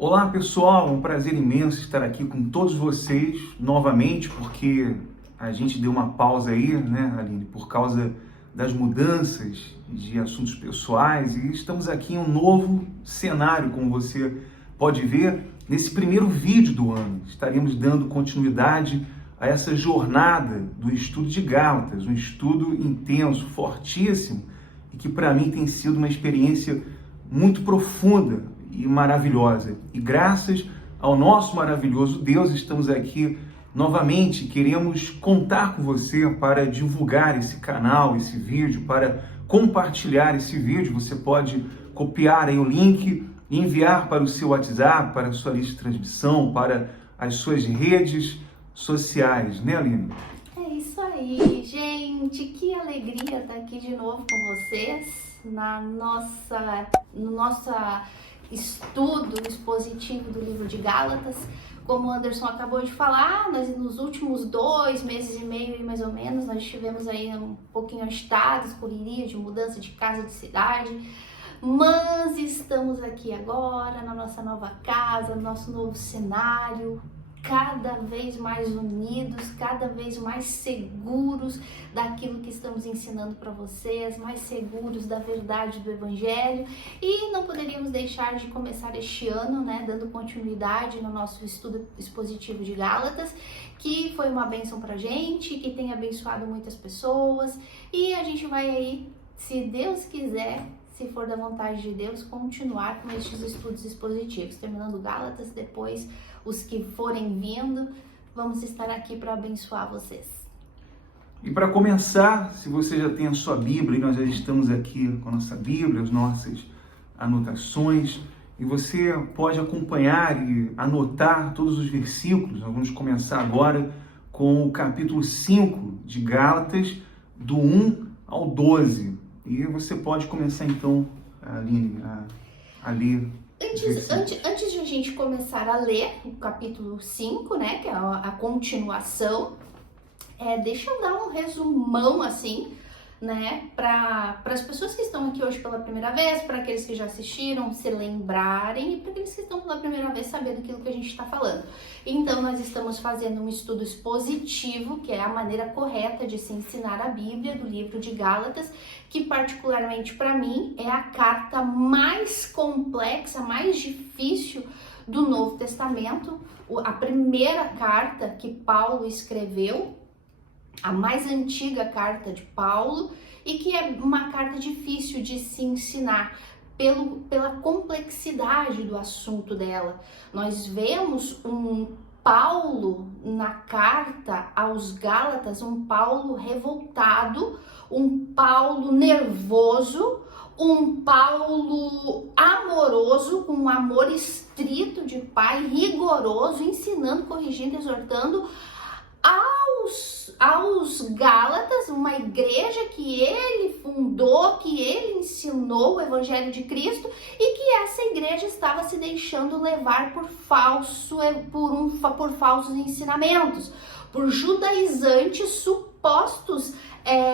Olá pessoal, é um prazer imenso estar aqui com todos vocês novamente, porque a gente deu uma pausa aí, né, Aline, por causa das mudanças de assuntos pessoais e estamos aqui em um novo cenário, como você pode ver, nesse primeiro vídeo do ano. Estaremos dando continuidade a essa jornada do estudo de Gálatas, um estudo intenso, fortíssimo e que para mim tem sido uma experiência muito profunda e maravilhosa. E graças ao nosso maravilhoso Deus, estamos aqui novamente. Queremos contar com você para divulgar esse canal, esse vídeo, para compartilhar esse vídeo. Você pode copiar aí o link e enviar para o seu WhatsApp, para a sua lista de transmissão, para as suas redes sociais, né, Aline? É isso aí, gente, que alegria estar aqui de novo com vocês no nosso estudo expositivo do livro de Gálatas. Como o Anderson acabou de falar, nós nos últimos 2 meses e meio, mais ou menos, nós estivemos aí um pouquinho agitados, correria de mudança de casa, de cidade, mas estamos aqui agora na nossa nova casa, no nosso novo cenário, cada vez mais unidos, cada vez mais seguros daquilo que estamos ensinando para vocês, mais seguros da verdade do Evangelho. E não poderíamos deixar de começar este ano, né, dando continuidade no nosso estudo expositivo de Gálatas, que foi uma bênção pra gente, que tem abençoado muitas pessoas, e a gente vai aí, se Deus quiser, se for da vontade de Deus, continuar com estes estudos expositivos, terminando Gálatas, depois os que forem vindo, vamos estar aqui para abençoar vocês. E para começar, se você já tem a sua Bíblia, e nós já estamos aqui com a nossa Bíblia, as nossas anotações, e você pode acompanhar e anotar todos os versículos. Nós vamos começar agora com o capítulo 5 de Gálatas, do 1 ao 12. E você pode começar então, Aline, a ler. Antes de a gente começar a ler o capítulo 5, né, que é a continuação, deixa eu dar um resumão assim, né, para as pessoas que estão aqui hoje pela primeira vez, para aqueles que já assistiram se lembrarem e para aqueles que estão pela primeira vez sabendo aquilo que a gente está falando. Então, nós estamos fazendo um estudo expositivo, que é a maneira correta de se ensinar a Bíblia, do livro de Gálatas, que particularmente para mim é a carta mais complexa, mais difícil do Novo Testamento, a primeira carta que Paulo escreveu, a mais antiga carta de Paulo, e que é uma carta difícil de se ensinar pela complexidade do assunto dela. Nós vemos um Paulo na carta aos Gálatas, um Paulo revoltado, um Paulo nervoso, um Paulo amoroso, com um amor estrito de pai, rigoroso, ensinando, corrigindo, exortando aos Gálatas, uma igreja que ele fundou, que ele ensinou o Evangelho de Cristo, e que essa igreja estava se deixando levar por falsos ensinamentos, por judaizantes, supostos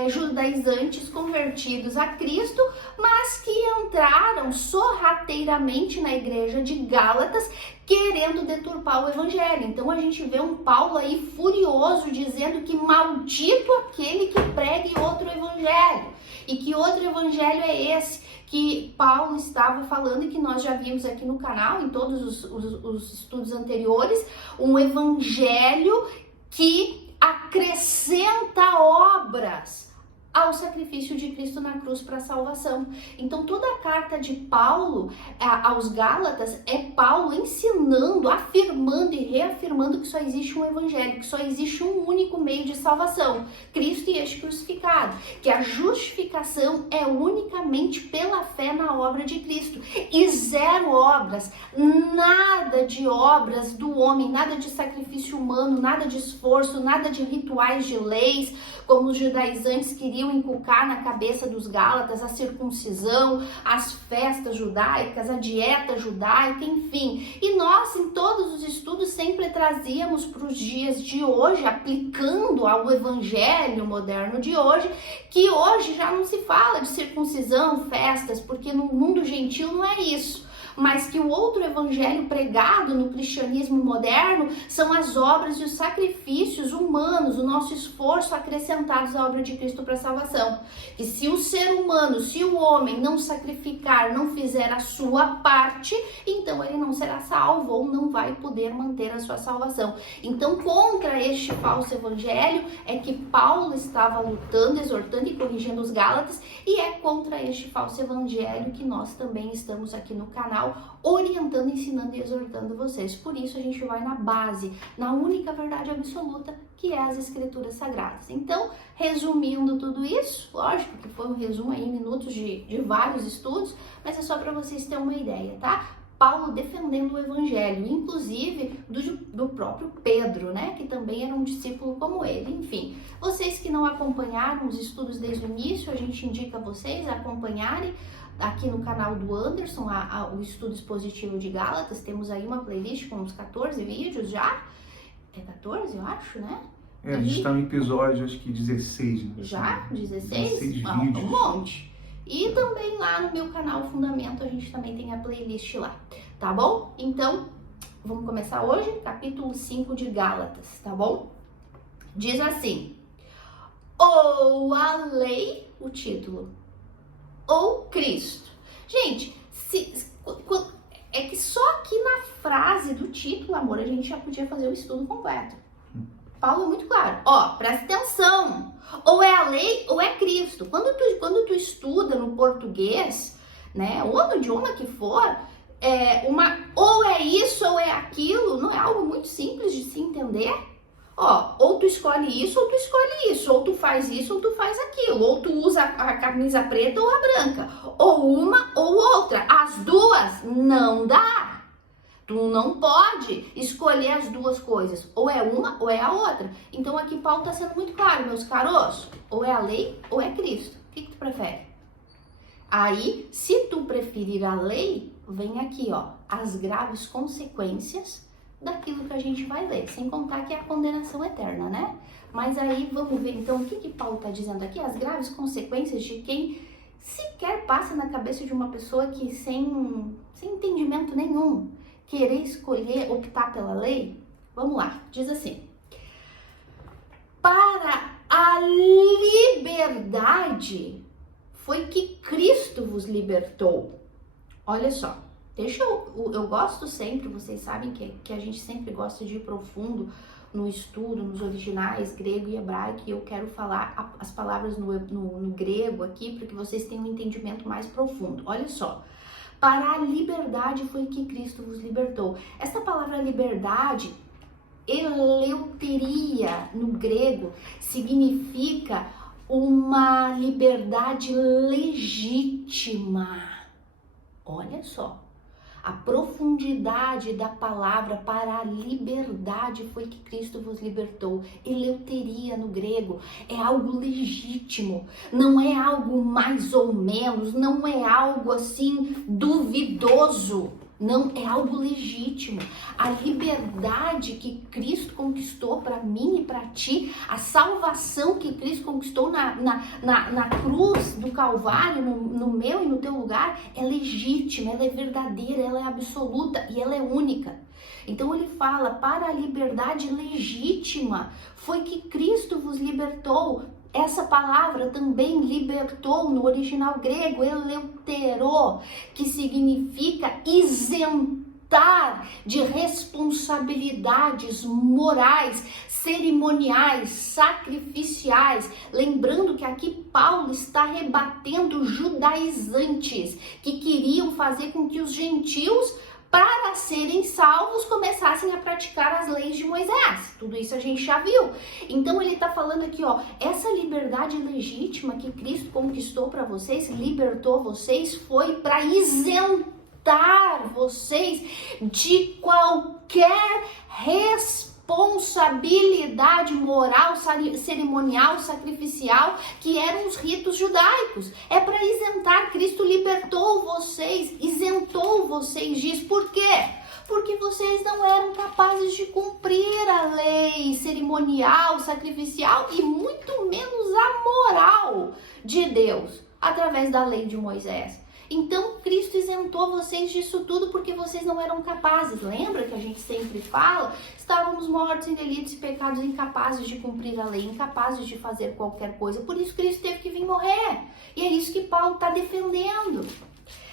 judaizantes convertidos a Cristo, mas que entraram sorrateiramente na igreja de Gálatas, querendo deturpar o evangelho. Então a gente vê um Paulo aí furioso, dizendo que maldito aquele que pregue outro evangelho. E que outro evangelho é esse que Paulo estava falando e que nós já vimos aqui no canal, em todos os estudos anteriores, um evangelho que acrescenta obras ao sacrifício de Cristo na cruz para a salvação. Então toda a carta de Paulo aos Gálatas é Paulo ensinando, afirmando e reafirmando que só existe um evangelho, que só existe um único meio de salvação, Cristo e este crucificado, que a justificação é unicamente pela fé na obra de Cristo, e zero obras, nada de obras do homem, nada de sacrifício humano, nada de esforço, nada de rituais de leis, como os judaizantes queriam inculcar na cabeça dos Gálatas, a circuncisão, as festas judaicas, a dieta judaica, enfim. E nós, em todos os estudos, sempre trazíamos para os dias de hoje, aplicando ao evangelho moderno de hoje, que hoje já não se fala de circuncisão, festas, porque no mundo gentil não é isso. mas que o outro evangelho pregado no cristianismo moderno são as obras e os sacrifícios humanos, o nosso esforço acrescentados à obra de Cristo para a salvação. E se o ser humano, se o homem não sacrificar, não fizer a sua parte, então ele não será salvo ou não vai poder manter a sua salvação. Então, contra este falso evangelho é que Paulo estava lutando, exortando e corrigindo os Gálatas, e é contra este falso evangelho que nós também estamos aqui no canal orientando, ensinando e exortando vocês. Por isso a gente vai na base, na única verdade absoluta, que é as Escrituras Sagradas. Então, resumindo tudo isso, lógico que foi um resumo aí em minutos de vários estudos, mas é só para vocês terem uma ideia, tá? Paulo defendendo o evangelho, inclusive do próprio Pedro, né, que também era um discípulo como ele. Enfim, vocês que não acompanharam os estudos desde o início, a gente indica vocês a acompanharem aqui no canal do Anderson, o estudo expositivo de Gálatas. Temos aí uma playlist com uns 14 vídeos já, é 14 eu acho, né? A gente está no episódio, acho que 16, né? Já? 16? 16 vídeos. Um monte. E também lá no meu canal Fundamento a gente também tem a playlist lá, tá bom? Então, vamos começar hoje, capítulo 5 de Gálatas, tá bom? Diz assim: ou a lei, o título, ou Cristo. Gente, é que só aqui na frase do título, amor, a gente já podia fazer o estudo completo. Paulo é muito claro, ó, presta atenção, ou é a lei ou é Cristo. Quando tu estuda no português, né, ou no idioma que for, ou é isso ou é aquilo, não é algo muito simples de se entender. Ó, ou tu escolhe isso ou tu escolhe isso, ou tu faz isso ou tu faz aquilo, ou tu usa a camisa preta ou a branca, ou uma ou outra, as duas não dá. Tu não pode escolher as duas coisas, ou é uma ou é a outra. Então aqui Paulo está sendo muito claro, meus caros, ou é a lei ou é Cristo. O que tu prefere? Aí, se tu preferir a lei, vem aqui, ó, as graves consequências daquilo que a gente vai ler, sem contar que é a condenação eterna, né? Mas aí vamos ver então o que Paulo está dizendo aqui, as graves consequências de quem sequer passa na cabeça de uma pessoa que sem entendimento nenhum, querer escolher, optar pela lei. Vamos lá, diz assim: para a liberdade foi que Cristo vos libertou. Olha só, eu gosto sempre, vocês sabem que a gente sempre gosta de ir profundo no estudo, nos originais grego e hebraico, e eu quero falar as palavras no grego aqui, para que vocês tenham um entendimento mais profundo. Olha só, para a liberdade foi que Cristo vos libertou. Essa palavra liberdade, eleuteria, no grego, significa uma liberdade legítima. Olha só, a profundidade da palavra para a liberdade foi que Cristo vos libertou. Eleuteria no grego é algo legítimo, não é algo mais ou menos, não é algo assim duvidoso. Não, é algo legítimo. A liberdade que Cristo conquistou para mim e para ti, a salvação que Cristo conquistou na cruz do Calvário, no meu e no teu lugar, é legítima, ela é verdadeira, ela é absoluta e ela é única. Então ele fala, para a liberdade legítima foi que Cristo vos libertou. Essa palavra também libertou no original grego, eleuterô, que significa isentar de responsabilidades morais, cerimoniais, sacrificiais. Lembrando que aqui Paulo está rebatendo judaizantes que queriam fazer com que os gentios, para serem salvos, começassem a praticar as leis de Moisés. Tudo isso a gente já viu. Então ele está falando aqui, ó, essa liberdade legítima que Cristo conquistou para vocês, libertou vocês, foi para isentar vocês de qualquer responsabilidade moral, cerimonial, sacrificial, que eram os ritos judaicos. É para isentar. Cristo libertou vocês, isentou vocês disso. Por quê? Porque vocês não eram capazes de cumprir a lei cerimonial, sacrificial e muito menos a moral de Deus através da lei de Moisés. Então Cristo isentou vocês disso tudo porque vocês não eram capazes. Lembra que a gente sempre fala? Estávamos mortos em delitos e pecados, incapazes de cumprir a lei, incapazes de fazer qualquer coisa. Por isso Cristo teve que vir morrer. E é isso que Paulo está defendendo.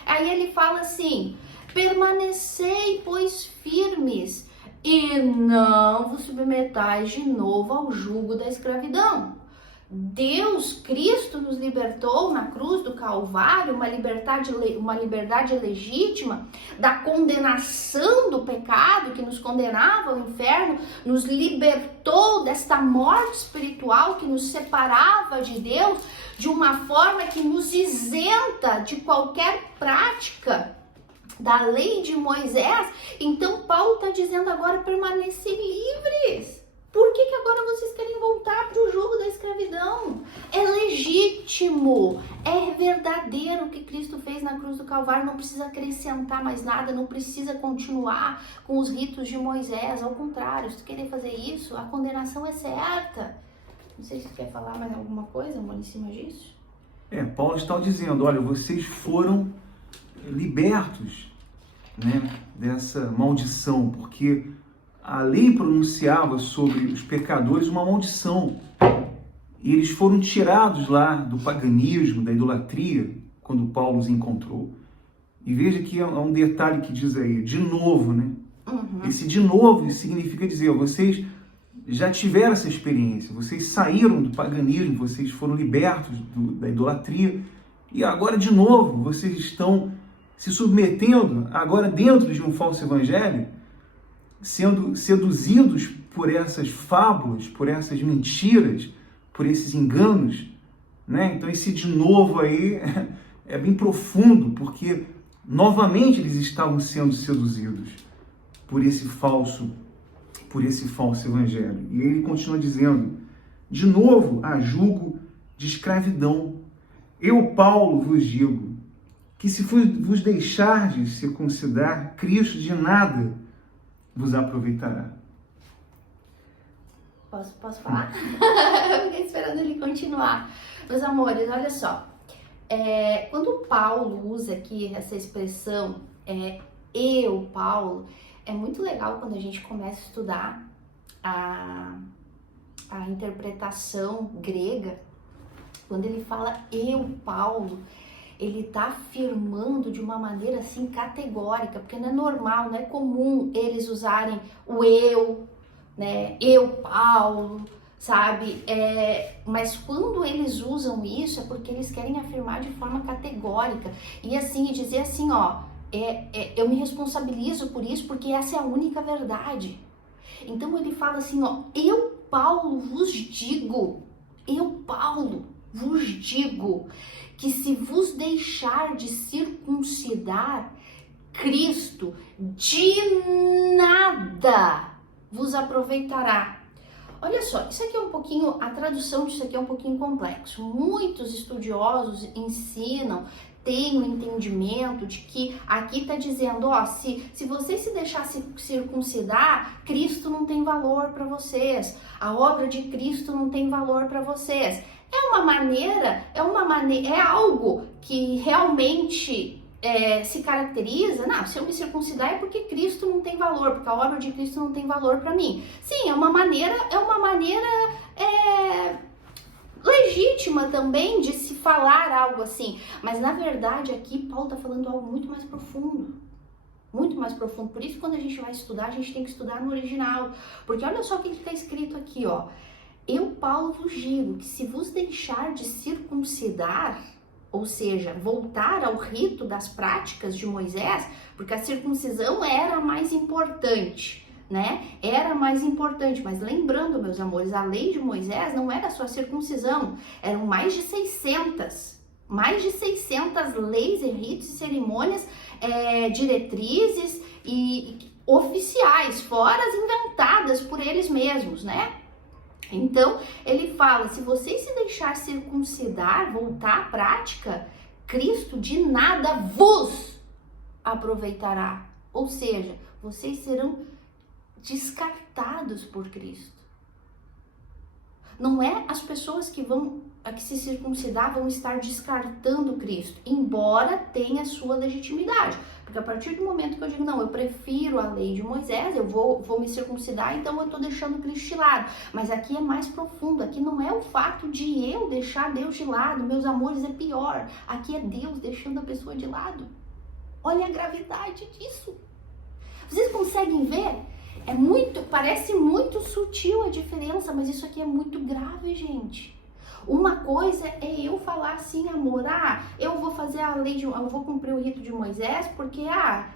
Aí ele fala assim: permanecei, pois, firmes, e não vos submetais de novo ao jugo da escravidão. Deus, Cristo, nos libertou na cruz do Calvário, uma liberdade legítima da condenação do pecado que nos condenava ao inferno, nos libertou desta morte espiritual que nos separava de Deus, de uma forma que nos isenta de qualquer prática da lei de Moisés. Então Paulo está dizendo agora: permanecer livres. Por que agora vocês querem voltar para o jugo da escravidão? É legítimo, é verdadeiro o que Cristo fez na cruz do Calvário. Não precisa acrescentar mais nada, não precisa continuar com os ritos de Moisés. Ao contrário, se tu querer fazer isso, a condenação é certa. Não sei se tu quer falar mais alguma coisa, amor, em cima disso. Paulo está dizendo: olha, vocês foram libertos, né, dessa maldição, porque a lei pronunciava sobre os pecadores uma maldição. E eles foram tirados lá do paganismo, da idolatria, quando Paulo os encontrou. E veja que há um detalhe que diz aí, de novo, né? Esse de novo significa dizer: vocês já tiveram essa experiência, vocês saíram do paganismo, vocês foram libertos da idolatria, e agora de novo vocês estão se submetendo, agora dentro de um falso evangelho, sendo seduzidos por essas fábulas, por essas mentiras, por esses enganos, né? Então esse de novo aí é bem profundo, porque novamente eles estavam sendo seduzidos por esse falso evangelho. E ele continua dizendo: de novo há jugo de escravidão. Eu, Paulo, vos digo que se vos deixardes circuncidar, Cristo de nada vos aproveitará. Posso falar? Fiquei esperando ele continuar. Meus amores, olha só. Quando Paulo usa aqui essa expressão, eu, Paulo, é muito legal quando a gente começa a estudar a interpretação grega. Quando ele fala eu, Paulo, ele está afirmando de uma maneira assim categórica, porque não é normal, não é comum eles usarem o eu, né? Eu, Paulo, sabe? Mas quando eles usam isso é porque eles querem afirmar de forma categórica e assim, dizer assim, ó, eu me responsabilizo por isso porque essa é a única verdade. Então ele fala assim, ó, eu, Paulo, vos digo, que se vos deixar de circuncidar, Cristo de nada vos aproveitará. Olha só, isso aqui é um pouquinho, a tradução disso aqui é um pouquinho complexo. Muitos estudiosos ensinam, têm o entendimento de que aqui está dizendo, ó, se vocês se deixar circuncidar, Cristo não tem valor para vocês, a obra de Cristo não tem valor para vocês. É algo que realmente se caracteriza, não, se eu me circuncidar é porque Cristo não tem valor, porque a obra de Cristo não tem valor para mim. Sim, é uma maneira legítima também de se falar algo assim, mas na verdade aqui Paulo está falando algo muito mais profundo. Muito mais profundo. Por isso, quando a gente vai estudar, a gente tem que estudar no original. Porque olha só o que está escrito aqui, ó. Eu, Paulo, vos digo que se vos deixar de circuncidar, ou seja, voltar ao rito das práticas de Moisés, porque a circuncisão era a mais importante, né? Era a mais importante, mas lembrando, meus amores, a lei de Moisés não era só a circuncisão, eram mais de 600 leis e ritos e cerimônias, diretrizes e oficiais, fora as inventadas por eles mesmos, né? Então, ele fala, se vocês se deixar circuncidar, voltar à prática, Cristo de nada vos aproveitará. Ou seja, vocês serão descartados por Cristo. Não é as pessoas que vão que se circuncidar vão estar descartando Cristo, embora tenha sua legitimidade. Porque a partir do momento que eu digo, não, eu prefiro a lei de Moisés, eu vou me circuncidar, então eu estou deixando Cristo de lado. Mas aqui é mais profundo, aqui não é o fato de eu deixar Deus de lado, meus amores, é pior. Aqui é Deus deixando a pessoa de lado. Olha a gravidade disso. Vocês conseguem ver? Parece muito sutil a diferença, mas isso aqui é muito grave, gente. Uma coisa é eu falar assim, amor, eu vou fazer eu vou cumprir o rito de Moisés, porque,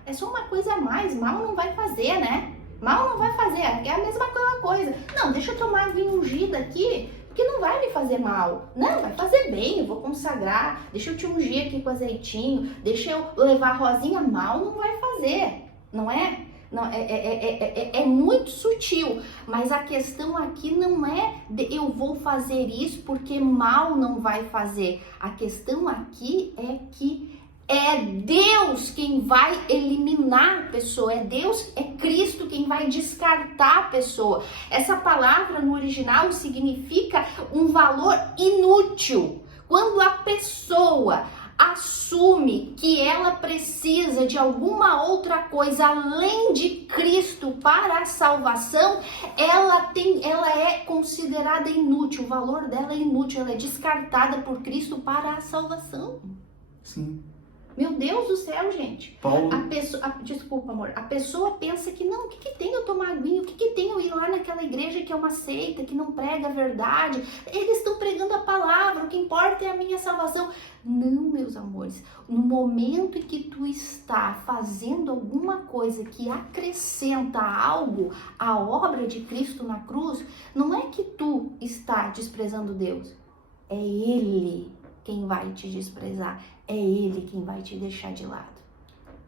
é só uma coisa a mais, mal não vai fazer, né? Mal não vai fazer, é a mesma coisa. Não, deixa eu tomar vinho ungido aqui, porque não vai me fazer mal. Não, vai fazer bem, eu vou consagrar, deixa eu te ungir aqui com azeitinho, deixa eu levar a rosinha, mal não vai fazer, não é? Não, é muito sutil, mas a questão aqui não é eu vou fazer isso porque mal não vai fazer. A questão aqui é que é Deus quem vai eliminar a pessoa, é Cristo quem vai descartar a pessoa. Essa palavra no original significa um valor inútil. Quando a pessoa assume que ela precisa de alguma outra coisa além de Cristo para a salvação, ela é considerada inútil, o valor dela é inútil, ela é descartada por Cristo para a salvação. Sim. Meu Deus do céu, gente. Paulo... Desculpa, amor. A pessoa pensa que não, o que tem eu tomar aguinha? O que tem eu ir lá naquela igreja que é uma seita, que não prega a verdade? Eles estão pregando a palavra, o que importa é a minha salvação. Não, meus amores. No momento em que tu está fazendo alguma coisa que acrescenta algo à obra de Cristo na cruz, não é que tu está desprezando Deus. É Ele quem vai te desprezar. É Ele quem vai te deixar de lado.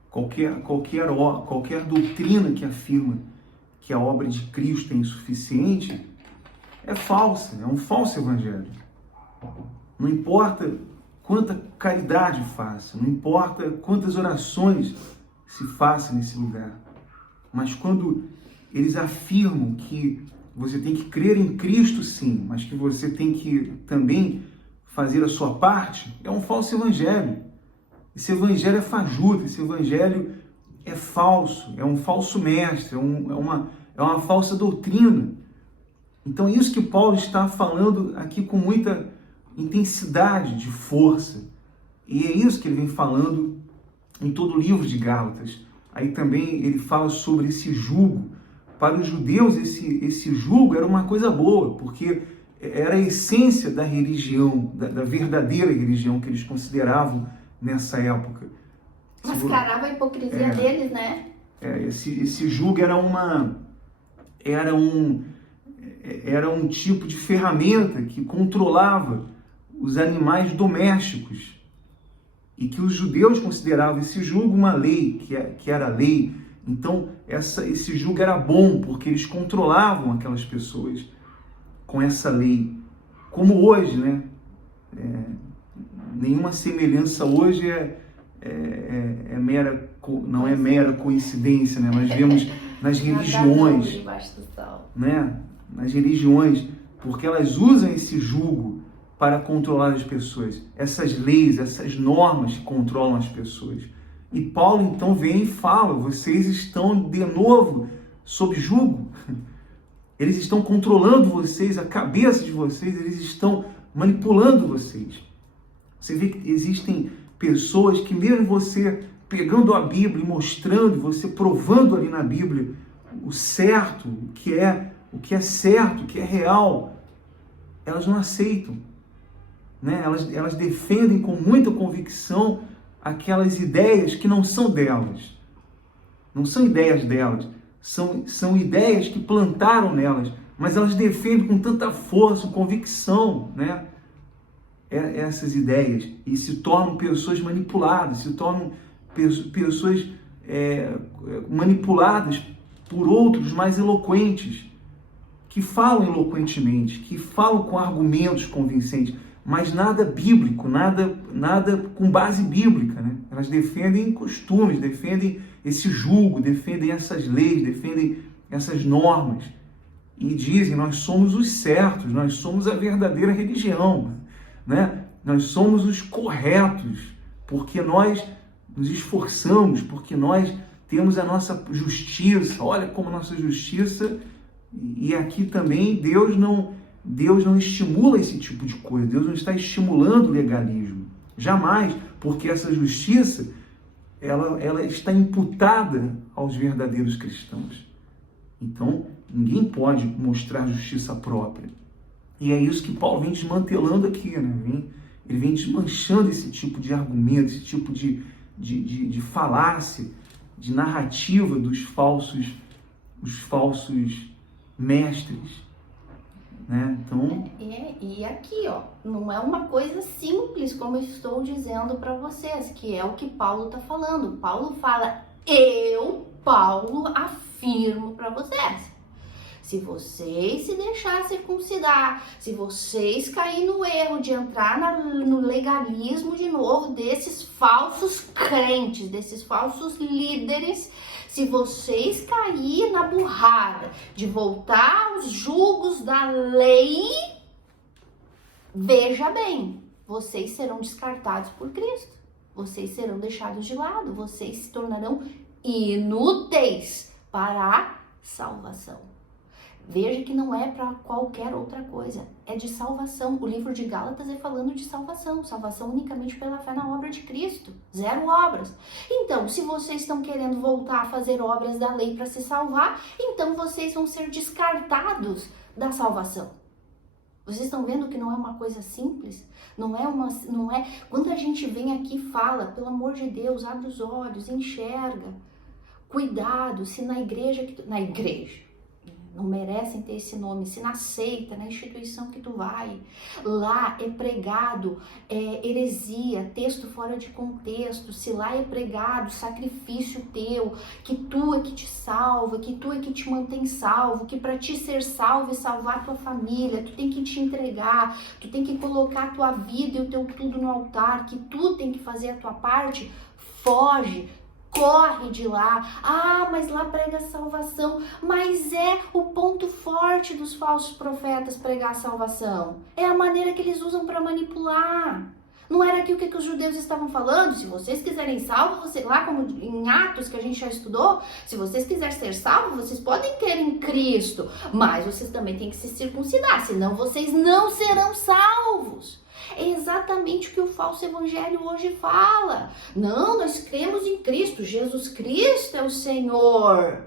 Qualquer doutrina que afirma que a obra de Cristo é insuficiente é falsa, é um falso evangelho. Não importa quanta caridade faça, não importa quantas orações se faça nesse lugar, mas quando eles afirmam que você tem que crer em Cristo sim, mas que você tem que também fazer a sua parte, é um falso evangelho. Esse evangelho é fajuto, esse evangelho é falso, é um falso mestre, é uma falsa doutrina. Então, isso que Paulo está falando aqui com muita intensidade, de força. E é isso que ele vem falando em todo o livro de Gálatas. Aí também ele fala sobre esse jugo. Para os judeus, esse jugo era uma coisa boa, porque era a essência da religião, da verdadeira religião que eles consideravam nessa época. Mascarava a hipocrisia deles, né? Esse jugo era um tipo de ferramenta que controlava os animais domésticos e que os judeus consideravam esse jugo uma lei, que era lei. Então, esse jugo era bom, porque eles controlavam aquelas pessoas com essa lei. Como hoje, né? Nenhuma semelhança hoje não é mera coincidência, né? Nós vemos nas religiões, né? Nas religiões, porque elas usam esse jugo para controlar as pessoas. Essas leis, essas normas que controlam as pessoas. E Paulo então vem e fala: vocês estão de novo sob jugo. Eles estão controlando vocês, a cabeça de vocês, eles estão manipulando vocês. Você vê que existem pessoas que, mesmo você pegando a Bíblia e mostrando, você provando ali na Bíblia o certo, o que é certo, o que é real, elas não aceitam, né? Elas defendem com muita convicção aquelas ideias que não são delas. Não são ideias delas, são ideias que plantaram nelas, mas elas defendem com tanta força, convicção, né? Essas ideias, e se tornam pessoas manipuladas, se tornam pessoas manipuladas por outros mais eloquentes, que falam eloquentemente, que falam com argumentos convincentes, mas nada bíblico, nada com base bíblica, né? Elas defendem costumes, defendem esse jugo, defendem essas leis, defendem essas normas, e dizem: nós somos os certos, nós somos a verdadeira religião. né? Nós somos os corretos, porque nós nos esforçamos, porque nós temos a nossa justiça. Olha como a nossa justiça, e aqui também Deus não estimula esse tipo de coisa. Deus não está estimulando o legalismo. Jamais, porque essa justiça, ela está imputada aos verdadeiros cristãos. Então, ninguém pode mostrar justiça própria. E é isso que Paulo vem desmantelando aqui, né? Ele vem desmanchando esse tipo de argumento, esse tipo de falácia, de narrativa dos falsos mestres, né? Então... E aqui, ó, não é uma coisa simples, como eu estou dizendo para vocês, que é o que Paulo está falando. Paulo fala, Paulo, afirmo para vocês. Se vocês se deixarem circuncidar, se vocês caírem no erro de entrar no legalismo de novo desses falsos crentes, desses falsos líderes, se vocês caírem na burrada de voltar aos julgos da lei, veja bem, vocês serão descartados por Cristo. Vocês serão deixados de lado, vocês se tornarão inúteis para a salvação. Veja que não é para qualquer outra coisa, é de salvação. O livro de Gálatas é falando de salvação, salvação unicamente pela fé na obra de Cristo, 0 obras. Então, se vocês estão querendo voltar a fazer obras da lei para se salvar, então vocês vão ser descartados da salvação. Vocês estão vendo que não é uma coisa simples? Não é. Quando a gente vem aqui e fala, pelo amor de Deus, abre os olhos, enxerga. Cuidado, se na igreja, não merecem ter esse nome, se na seita, na instituição que tu vai, lá é pregado heresia, texto fora de contexto, se lá é pregado sacrifício teu, que tu é que te salva, que tu é que te mantém salvo, que para ti ser salvo e salvar tua família, tu tem que te entregar, tu tem que colocar a tua vida e o teu tudo no altar, que tu tem que fazer a tua parte, foge. Corre de lá, mas lá prega salvação, mas é o ponto forte dos falsos profetas pregar salvação, é a maneira que eles usam para manipular. Não era aqui o que os judeus estavam falando? Se vocês quiserem salvo, você lá como em Atos que a gente já estudou, se vocês quiserem ser salvos, vocês podem crer em Cristo, mas vocês também têm que se circuncidar, senão vocês não serão salvos. É exatamente o que o falso evangelho hoje fala. Não, nós cremos em Cristo, Jesus Cristo é o Senhor.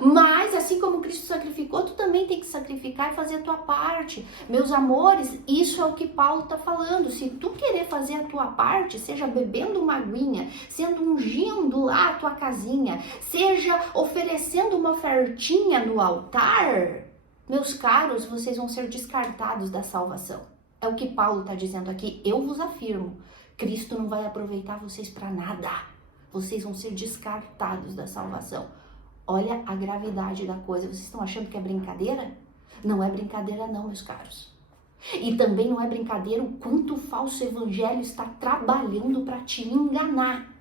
Mas assim como Cristo sacrificou, tu também tem que sacrificar e fazer a tua parte. Meus amores, isso é o que Paulo está falando. Se tu querer fazer a tua parte, seja bebendo uma aguinha, sendo ungindo lá a tua casinha, seja oferecendo uma ofertinha no altar, meus caros, vocês vão ser descartados da salvação. É o que Paulo está dizendo aqui. Eu vos afirmo, Cristo não vai aproveitar vocês para nada. Vocês vão ser descartados da salvação. Olha a gravidade da coisa. Vocês estão achando que é brincadeira? Não é brincadeira não, meus caros. E também não é brincadeira o quanto o falso evangelho está trabalhando para te enganar.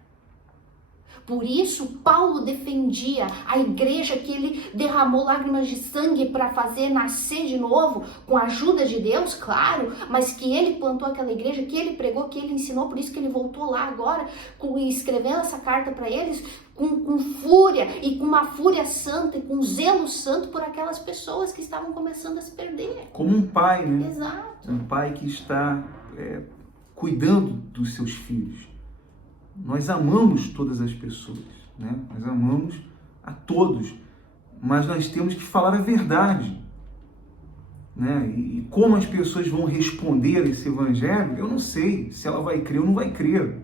Por isso, Paulo defendia a igreja que ele derramou lágrimas de sangue para fazer nascer de novo, com a ajuda de Deus, claro, mas que ele plantou aquela igreja, que ele pregou, que ele ensinou, por isso que ele voltou lá agora, escrevendo essa carta para eles, com fúria, e com uma fúria santa, e com zelo santo por aquelas pessoas que estavam começando a se perder. Como um pai, né? Exato. Um pai que está cuidando dos seus filhos. Nós amamos todas as pessoas, né? Nós amamos a todos, mas nós temos que falar a verdade, né? E como as pessoas vão responder a esse evangelho, eu não sei se ela vai crer ou não vai crer.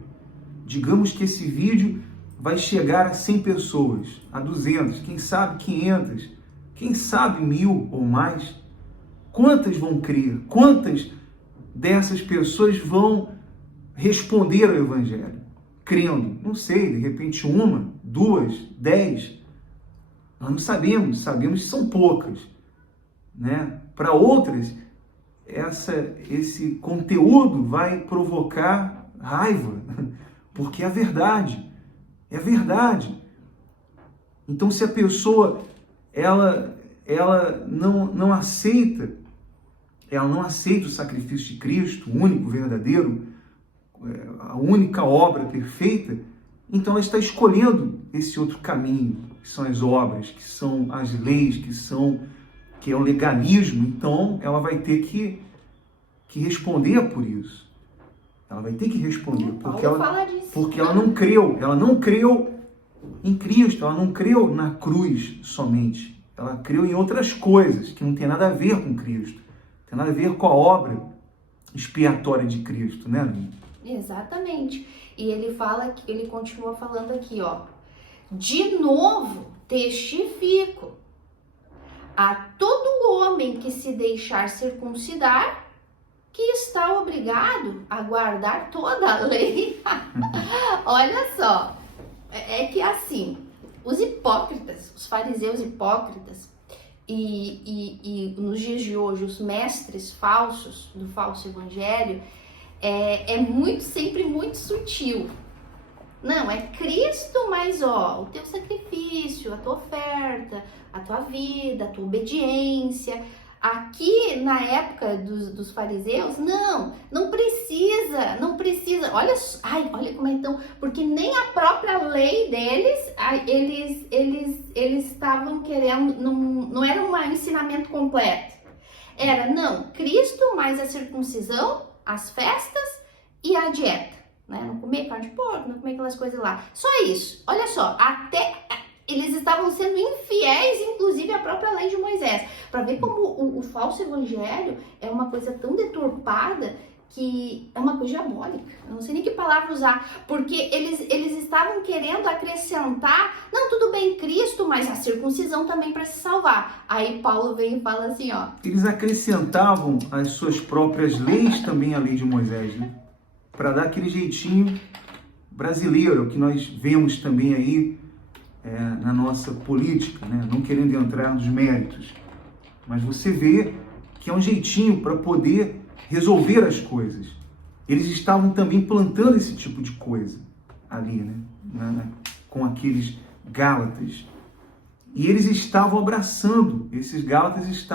Digamos que esse vídeo vai chegar a 100 pessoas, a 200, quem sabe 500, quem sabe 1000 ou mais. Quantas vão crer? Quantas dessas pessoas vão responder ao evangelho? Crendo, não sei, de repente 1, 2, 10, nós não sabemos que são poucas, né? Para outras, esse conteúdo vai provocar raiva, porque é verdade, Então, se a pessoa ela não aceita ela não aceita o sacrifício de Cristo, o único, verdadeiro, a única obra perfeita, então ela está escolhendo esse outro caminho, que são as obras, que são as leis, que é o legalismo. Então ela vai ter que responder por isso. Ela vai ter que responder, porque ela não creu em Cristo, ela não creu na cruz somente. Ela creu em outras coisas que não tem nada a ver com Cristo, não tem nada a ver com a obra expiatória de Cristo, né, Aline? Exatamente. E ele continua falando aqui, ó. De novo, testifico a todo homem que se deixar circuncidar, que está obrigado a guardar toda a lei. Olha só, é que assim, os hipócritas, os fariseus hipócritas, e nos dias de hoje, os mestres falsos do falso evangelho, sempre muito sutil. Não, é Cristo, mas ó, o teu sacrifício, a tua oferta, a tua vida, a tua obediência. Aqui, na época dos fariseus, não precisa. Olha como é então, porque nem a própria lei deles, eles estavam querendo, não era um ensinamento completo. Era, Cristo mais a circuncisão, as festas e a dieta, né? Não comer carne de porco, não comer aquelas coisas lá. Só isso. Olha só, até eles estavam sendo infiéis, inclusive à própria lei de Moisés. Para ver como o falso evangelho é uma coisa tão deturpada que é uma coisa diabólica. Eu não sei nem que palavra usar, porque eles estavam querendo acrescentar, tudo bem, Cristo, mas a circuncisão também para se salvar. Aí Paulo vem e fala assim, ó. Eles acrescentavam as suas próprias leis também à lei de Moisés, né? Para dar aquele jeitinho brasileiro que nós vemos também aí na nossa política, né? Não querendo entrar nos méritos, mas você vê que é um jeitinho para poder resolver as coisas. Eles estavam também plantando esse tipo de coisa ali, né? Com aqueles Gálatas. E eles estavam abraçando, esses Gálatas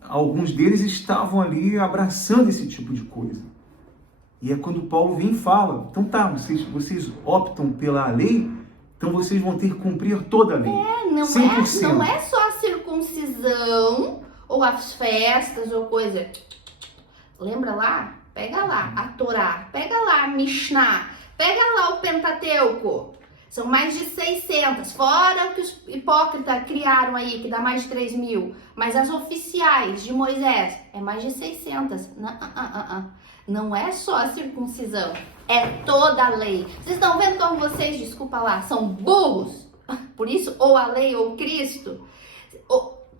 alguns deles estavam ali abraçando esse tipo de coisa. E é quando Paulo vem e fala, então vocês optam pela lei, então vocês vão ter que cumprir toda a lei. Não é só a circuncisão, ou as festas, ou coisa. Lembra lá? Pega lá a Torá, pega lá a Mishnah, pega lá o Pentateuco. São mais de 600, fora o que os hipócritas criaram aí, que dá mais de 3.000. Mas as oficiais de Moisés é mais de 600. Não é só a circuncisão, é toda a lei. Vocês estão vendo como vocês, desculpa lá, são burros? Por isso, ou a lei ou Cristo.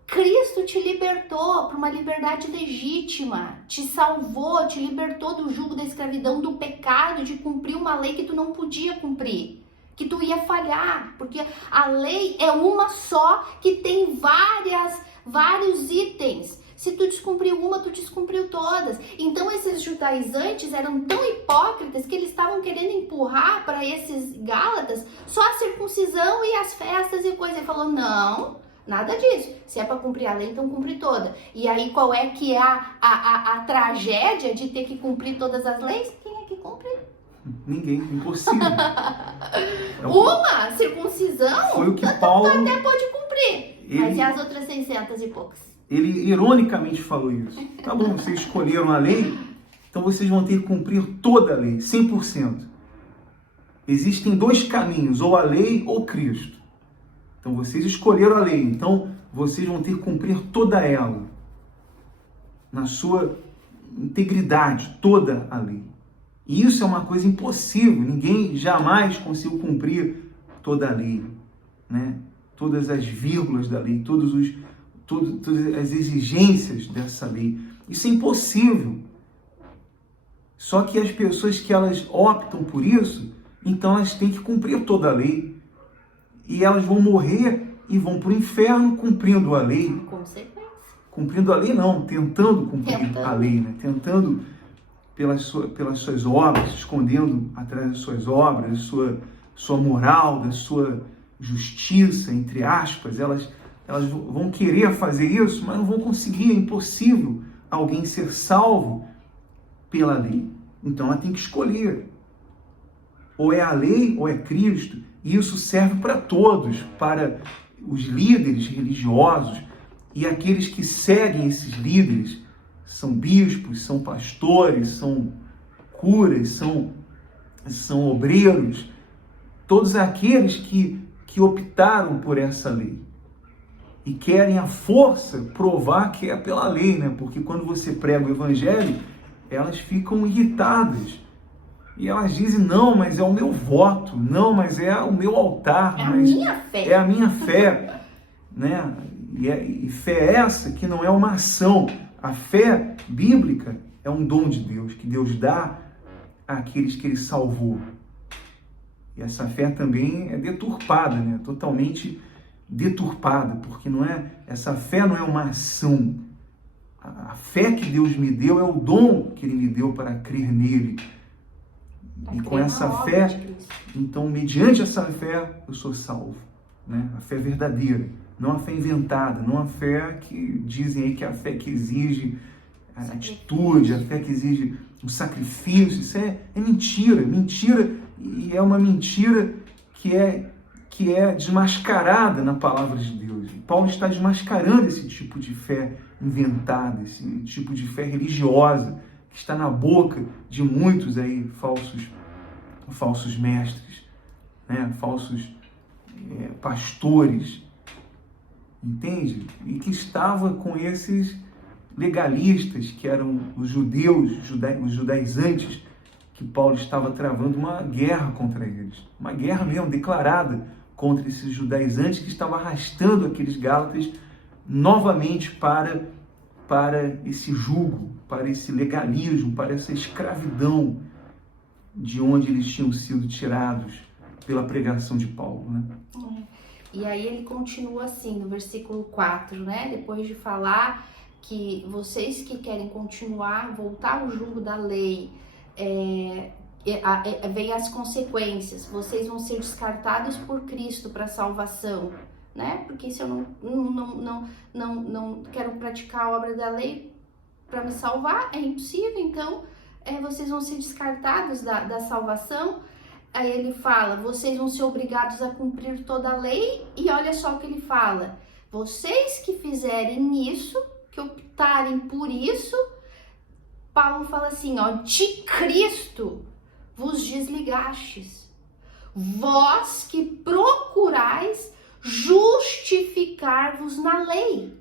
Cristo te libertou para uma liberdade legítima, te salvou, te libertou do jugo da escravidão, do pecado, de cumprir uma lei que tu não podia cumprir, que tu ia falhar, porque a lei é uma só que tem vários itens. Se tu descumpriu uma, tu descumpriu todas. Então esses judaizantes eram tão hipócritas que eles estavam querendo empurrar para esses gálatas só a circuncisão e as festas e coisa. Ele falou, não, nada disso. Se é para cumprir a lei, então cumpre toda. E aí qual é que é a tragédia de ter que cumprir todas as leis? Quem é que cumpre? Ninguém, impossível. Uma circuncisão, foi o que Paulo até pode cumprir. Mas e as outras 600 e poucas? Ele ironicamente falou isso. Tá bom, vocês escolheram a lei, então vocês vão ter que cumprir toda a lei, 100%. Existem dois caminhos, ou a lei ou Cristo. Então vocês escolheram a lei, então vocês vão ter que cumprir toda ela, na sua integridade, toda a lei. E isso é uma coisa impossível, ninguém jamais conseguiu cumprir toda a lei, né? Todas as vírgulas da lei, todas as exigências dessa lei. Isso é impossível. Só que as pessoas que elas optam por isso, então elas têm que cumprir toda a lei. E elas vão morrer e vão para o inferno cumprindo a lei. Consequência. Cumprindo a lei não, tentando cumprir a lei, né? Tentando pelas suas obras, escondendo atrás das suas obras, sua moral, da sua justiça, entre aspas. Elas vão querer fazer isso, mas não vão conseguir, é impossível alguém ser salvo pela lei. Então ela tem que escolher. Ou é a lei ou é Cristo. E isso serve para todos, para os líderes religiosos e aqueles que seguem esses líderes. São bispos, são pastores, são curas, são obreiros. Todos aqueles que optaram por essa lei. E querem à força provar que é pela lei, né? Porque quando você prega o evangelho, elas ficam irritadas. E elas dizem, não, mas é o meu voto, não, mas é o meu altar. É a minha fé. É a minha fé. Né? E fé é essa que não é uma ação. A fé bíblica é um dom de Deus, que Deus dá àqueles que Ele salvou. E essa fé também é deturpada, né? Totalmente deturpada, porque essa fé não é uma ação. A fé que Deus me deu é o dom que Ele me deu para crer nele. E com essa fé, então, mediante essa fé, eu sou salvo. Né? A fé verdadeira, não a fé inventada, não a fé que dizem aí que é a fé que exige a atitude, a fé que exige um sacrifício. Isso é mentira, e é uma mentira que é desmascarada na palavra de Deus. E Paulo está desmascarando esse tipo de fé inventada, esse tipo de fé religiosa que está na boca de muitos aí falsos mestres, né? Falsos pastores, entende? E que estava com esses legalistas, que eram os judeus, os judaizantes, que Paulo estava travando uma guerra contra eles. Uma guerra mesmo, declarada contra esses judaizantes que estavam arrastando aqueles gálatas novamente para esse jugo, para esse legalismo, para essa escravidão de onde eles tinham sido tirados pela pregação de Paulo, né? E aí ele continua assim, no versículo 4, né? Depois de falar que vocês que querem continuar, voltar ao jugo da lei, vem as consequências. Vocês vão ser descartados por Cristo para salvação, né? Porque se eu não quero praticar a obra da lei para me salvar, é impossível. Então, vocês vão ser descartados da salvação. Aí ele fala, vocês vão ser obrigados a cumprir toda a lei. E olha só o que ele fala. Vocês que fizerem isso, que optarem por isso, Paulo fala assim, ó, de Cristo vos desligastes. Vós que procurais justificar-vos na lei,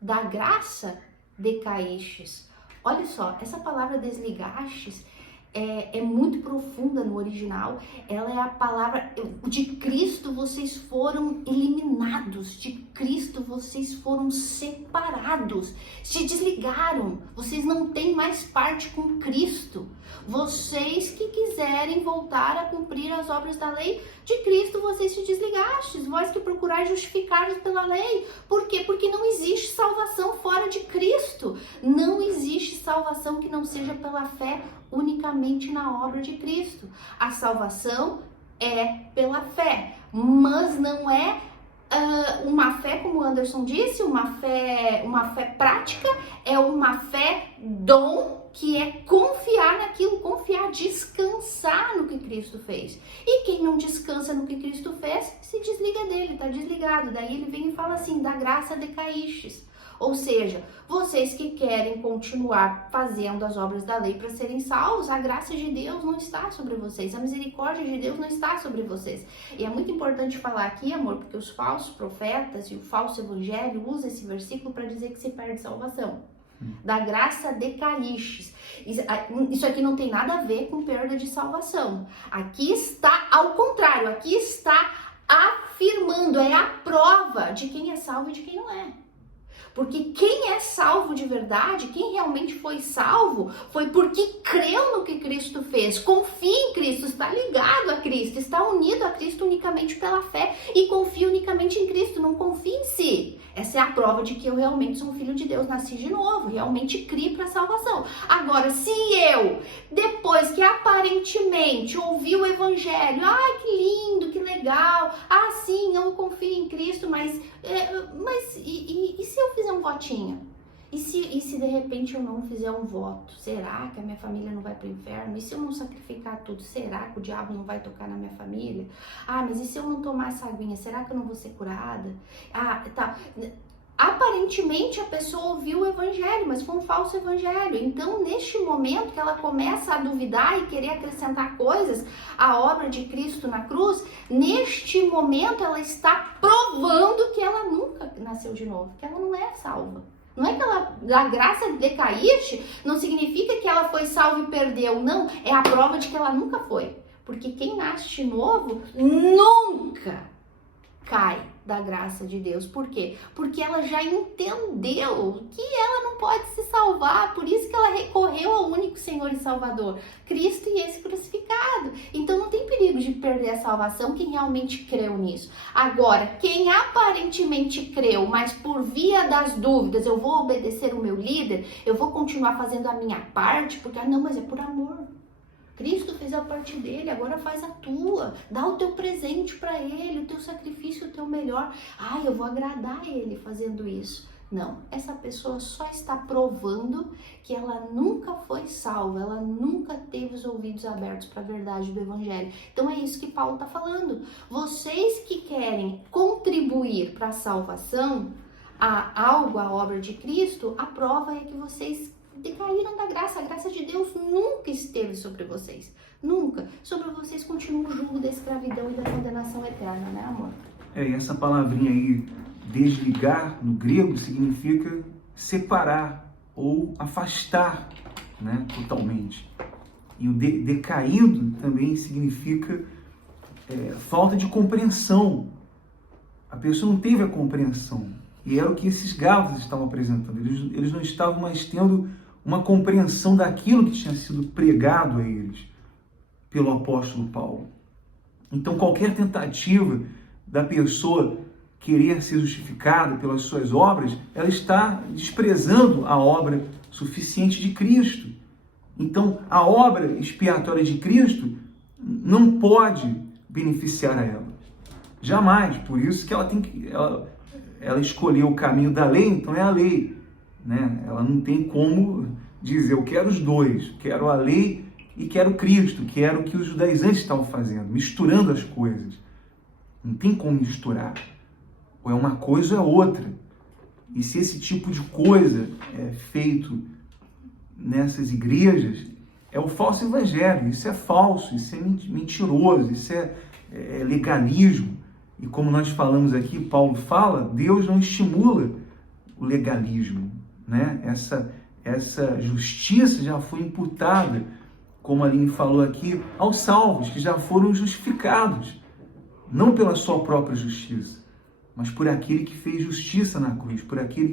da graça decaístes. Olha só, essa palavra desligastes é muito profunda no original. Ela é a palavra de Cristo. Vocês foram eliminados, de Cristo vocês foram separados, se desligaram, vocês não têm mais parte com Cristo. Vocês que quiserem voltar a cumprir as obras da lei, de Cristo vocês se desligastes. Vós que procurais justificar-vos pela lei. Por quê? Porque não existe salvação fora de Cristo. Não existe salvação que não seja pela fé unicamente na obra de Cristo. A salvação é pela fé, mas não é uma fé, como o Anderson disse, uma fé prática, é uma fé dom, que é confiar naquilo, descansar no que Cristo fez. E quem não descansa no que Cristo fez, se desliga dele, tá desligado. Daí ele vem e fala assim, da graça decaístes. Ou seja, vocês que querem continuar fazendo as obras da lei para serem salvos, a graça de Deus não está sobre vocês, a misericórdia de Deus não está sobre vocês. E é muito importante falar aqui, amor, porque os falsos profetas e o falso evangelho usam esse versículo para dizer que se perde salvação. Da graça decaístes. Isso aqui não tem nada a ver com perda de salvação. Aqui está ao contrário, aqui está afirmando, é a prova de quem é salvo e de quem não é. Porque quem é salvo de verdade, quem realmente foi salvo, foi porque creu no que Cristo fez, confia em Cristo, está ligado a Cristo, está unido a Cristo unicamente pela fé e confia unicamente em Cristo, não confia em si. Essa é a prova de que eu realmente sou um filho de Deus, nasci de novo, realmente criei para a salvação. Agora, se eu, depois que aparentemente ouvi o evangelho, ai que lindo, que legal, sim, eu confio em Cristo, mas e se eu fizer um votinho? E se de repente eu não fizer um voto, será que a minha família não vai para o inferno? E se eu não sacrificar tudo, será que o diabo não vai tocar na minha família? Ah, mas e se eu não tomar essa aguinha, será que eu não vou ser curada? Ah, tá. Aparentemente a pessoa ouviu o evangelho, mas foi um falso evangelho. Então, neste momento que ela começa a duvidar e querer acrescentar coisas à obra de Cristo na cruz, neste momento ela está provando que ela nunca nasceu de novo, que ela não é salva. Não é que ela, da graça decaíste, não significa que ela foi salva e perdeu. Não, é a prova de que ela nunca foi. Porque quem nasce de novo nunca cai da graça de Deus. Por quê? Porque ela já entendeu que ela não pode se salvar. Por isso que ela recorreu ao único Senhor e Salvador, Cristo e esse crucificado. Então não tem perigo de perder a salvação quem realmente creu nisso. Agora, quem aparentemente creu, mas por via das dúvidas, eu vou obedecer o meu líder, eu vou continuar fazendo a minha parte, porque, não, mas é por amor. Cristo fez a parte dele, agora faz a tua. Dá o teu presente para ele, o teu sacrifício, o teu melhor. Ah, eu vou agradar ele fazendo isso. Não, essa pessoa só está provando que ela nunca foi salva, ela nunca teve os ouvidos abertos para a verdade do evangelho. Então é isso que Paulo está falando. Vocês que querem contribuir para a salvação, a obra de Cristo, a prova é que vocês decaíram da graça. A graça de Deus nunca esteve sobre vocês. Nunca. Sobre vocês continua o jugo da escravidão e da condenação eterna, né, amor? E essa palavrinha aí, desligar, no grego, significa separar ou afastar, né, totalmente. E o decaído também significa falta de compreensão. A pessoa não teve a compreensão. E era o que esses Gálatas estavam apresentando. Eles não estavam mais tendo uma compreensão daquilo que tinha sido pregado a eles pelo apóstolo Paulo. Então, qualquer tentativa da pessoa querer ser justificada pelas suas obras, ela está desprezando a obra suficiente de Cristo. Então, a obra expiatória de Cristo não pode beneficiar a ela. Jamais. Por isso que ela escolheu o caminho da lei, então é a lei, né? Ela não tem como dizer, eu quero os dois, quero a lei e quero Cristo, quero o que os judaizantes estavam fazendo, misturando as coisas. Não tem como misturar. Ou é uma coisa ou é outra. E se esse tipo de coisa é feito nessas igrejas, é o falso evangelho. Isso é falso, isso é mentiroso, isso é legalismo. E como nós falamos aqui, Paulo fala, Deus não estimula o legalismo, né? Essa justiça já foi imputada, como a Aline falou aqui, aos salvos, que já foram justificados, não pela sua própria justiça, mas por aquele que fez justiça na cruz, por aquele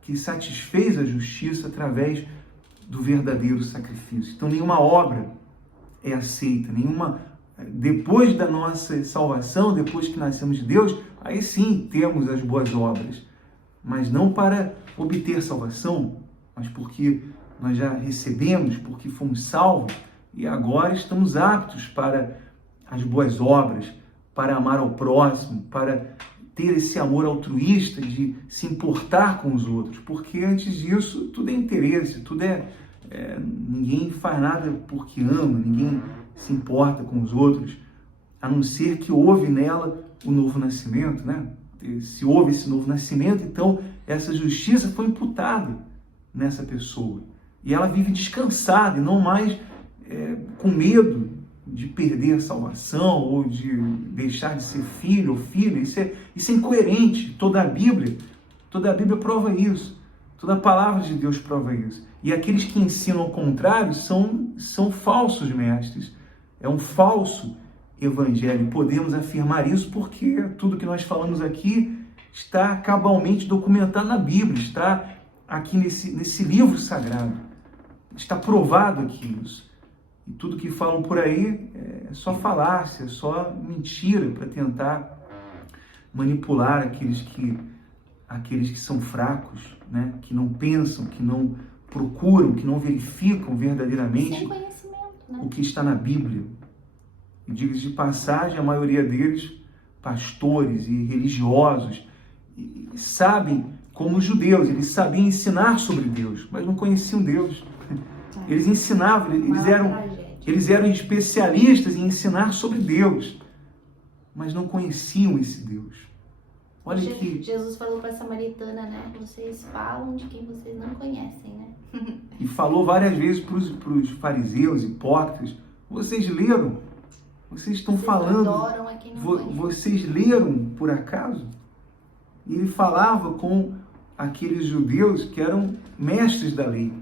que satisfez a justiça através do verdadeiro sacrifício. Então nenhuma obra é aceita, depois da nossa salvação, depois que nascemos de Deus, aí sim temos as boas obras, mas não para obter salvação, mas porque nós já recebemos, porque fomos salvos e agora estamos aptos para as boas obras, para amar ao próximo, para ter esse amor altruísta de se importar com os outros, porque antes disso tudo é interesse, ninguém faz nada porque ama, ninguém se importa com os outros, a não ser que houve nela o novo nascimento, né? Se houve esse novo nascimento, então essa justiça foi imputada nessa pessoa. E ela vive descansada e não mais com medo de perder a salvação ou de deixar de ser filho ou filha. Isso é incoerente. Toda a Bíblia prova isso. Toda a palavra de Deus prova isso. E aqueles que ensinam ao contrário são falsos mestres. É um falso evangelho. Podemos afirmar isso porque tudo que nós falamos aqui está cabalmente documentado na Bíblia, está aqui nesse livro sagrado. Está provado aqui isso. E tudo que falam por aí é só falácia, é só mentira para tentar manipular aqueles que são fracos, né? Que não pensam, que não procuram, que não verificam verdadeiramente o que está na Bíblia. E diga-se de passagem, a maioria deles, pastores e religiosos, sabem como os judeus. Eles sabiam ensinar sobre Deus, mas não conheciam Deus. Eles ensinavam, eles eram especialistas em ensinar sobre Deus, mas não conheciam esse Deus. Olha que Jesus falou para a samaritana, né? Vocês falam de quem vocês não conhecem, né? E falou várias vezes para os fariseus, hipócritas, vocês leram? Vocês estão falando, adoram a quem não conhece. Vocês leram por acaso? E ele falava com aqueles judeus que eram mestres da lei.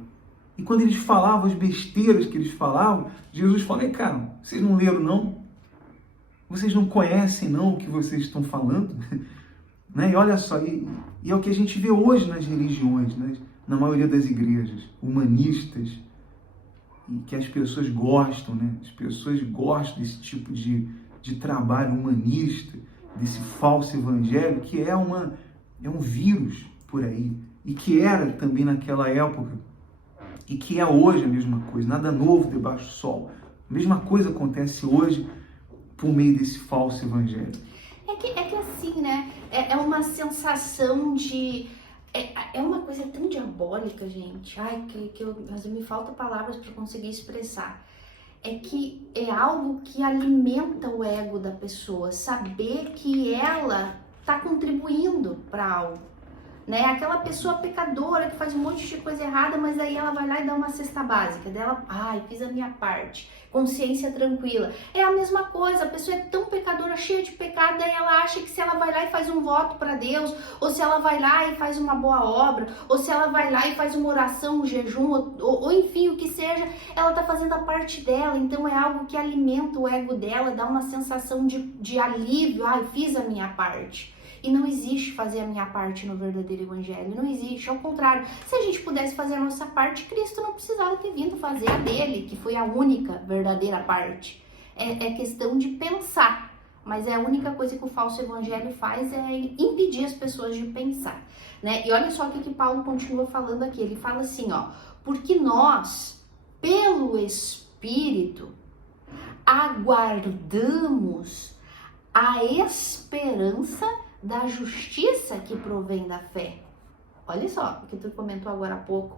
E quando eles falavam as besteiras que eles falavam, Jesus falou, cara, vocês não leram não? Vocês não conhecem não o que vocês estão falando? Né? E olha só, e é o que a gente vê hoje nas religiões, né? Na maioria das igrejas, humanistas, e que as pessoas gostam, né? As pessoas gostam desse tipo de trabalho humanista, desse falso evangelho, que é um vírus por aí, e que era também naquela época, e que é hoje a mesma coisa, nada novo debaixo do sol. A mesma coisa acontece hoje por meio desse falso evangelho. É que assim, né? É uma sensação de... É uma coisa tão diabólica, gente. Ai, mas me faltam palavras para conseguir expressar. É que é algo que alimenta o ego da pessoa. Saber que ela está contribuindo para algo. Né? Aquela pessoa pecadora que faz um monte de coisa errada, mas aí ela vai lá e dá uma cesta básica dela, fiz a minha parte, consciência tranquila. É a mesma coisa, a pessoa é tão pecadora, cheia de pecado, daí ela acha que se ela vai lá e faz um voto para Deus, ou se ela vai lá e faz uma boa obra, ou se ela vai lá e faz uma oração, um jejum, ou enfim, o que seja, ela tá fazendo a parte dela. Então é algo que alimenta o ego dela, dá uma sensação de alívio, fiz a minha parte. E não existe fazer a minha parte no verdadeiro evangelho, não existe, ao contrário. Se a gente pudesse fazer a nossa parte, Cristo não precisava ter vindo fazer a dele, que foi a única verdadeira parte. É questão de pensar, mas a única coisa que o falso evangelho faz é impedir as pessoas de pensar, né? E olha só o que Paulo continua falando aqui, ele fala assim, porque nós, pelo Espírito, aguardamos a esperança da justiça que provém da fé. Olha só o que tu comentou agora há pouco.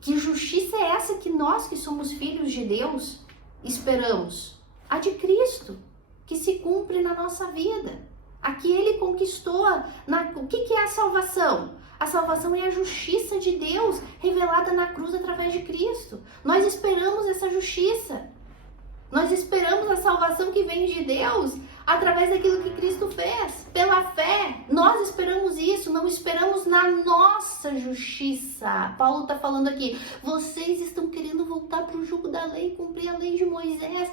Que justiça é essa que nós, que somos filhos de Deus, esperamos? A de Cristo, que se cumpre na nossa vida. A que Ele conquistou. O que é a salvação? A salvação é a justiça de Deus revelada na cruz através de Cristo. Nós esperamos essa justiça. Nós esperamos a salvação que vem de Deus através daquilo que Cristo fez, pela fé. Nós esperamos isso, não esperamos na nossa justiça. Paulo está falando aqui, vocês estão querendo voltar para o jugo da lei, cumprir a lei de Moisés.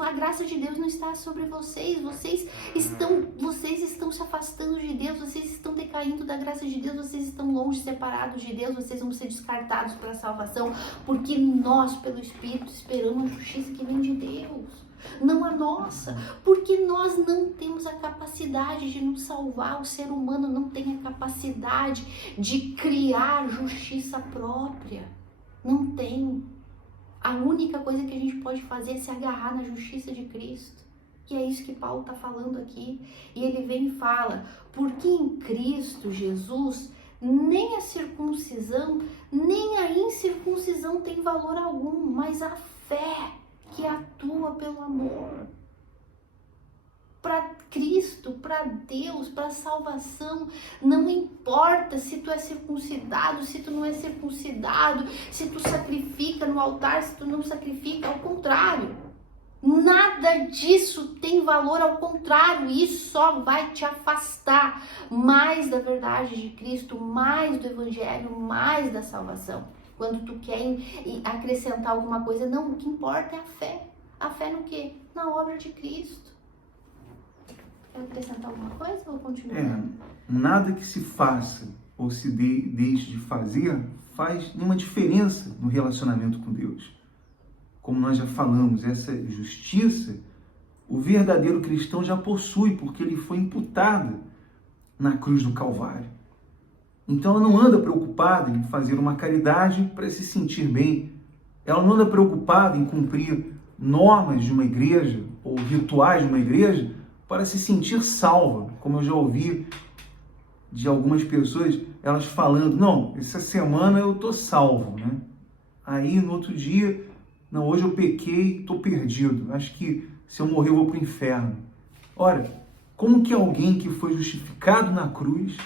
A graça de Deus não está sobre vocês. Vocês estão se afastando de Deus, vocês estão decaindo da graça de Deus, vocês estão longe, separados de Deus, vocês vão ser descartados para a salvação, porque nós, pelo Espírito, esperamos a justiça que vem de Deus. Não a nossa, porque nós não temos a capacidade de nos salvar. O ser humano não tem a capacidade de criar justiça própria, não tem. A única coisa que a gente pode fazer é se agarrar na justiça de Cristo, que é isso que Paulo está falando aqui. E ele vem e fala, porque em Cristo Jesus nem a circuncisão nem a incircuncisão tem valor algum, mas a fé que atua pelo amor. Para Cristo, para Deus, para a salvação, não importa se tu é circuncidado, se tu não é circuncidado, se tu sacrifica no altar, se tu não sacrifica, ao contrário. Nada disso tem valor, ao contrário, isso só vai te afastar mais da verdade de Cristo, mais do Evangelho, mais da salvação. Quando tu quer acrescentar alguma coisa, não, o que importa é a fé. A fé no quê? Na obra de Cristo. Quer acrescentar alguma coisa ou continuar? Nada que se faça ou se deixe de fazer faz nenhuma diferença no relacionamento com Deus. Como nós já falamos, essa justiça, o verdadeiro cristão já possui, porque ele foi imputado na cruz do Calvário. Então ela não anda preocupada em fazer uma caridade para se sentir bem. Ela não anda preocupada em cumprir normas de uma igreja ou rituais de uma igreja para se sentir salva, como eu já ouvi de algumas pessoas, elas falando, não, essa semana eu tô salvo, né? Aí no outro dia, não, hoje eu pequei, tô perdido, acho que se eu morrer eu vou pro inferno. Ora, como que alguém que foi justificado na cruz,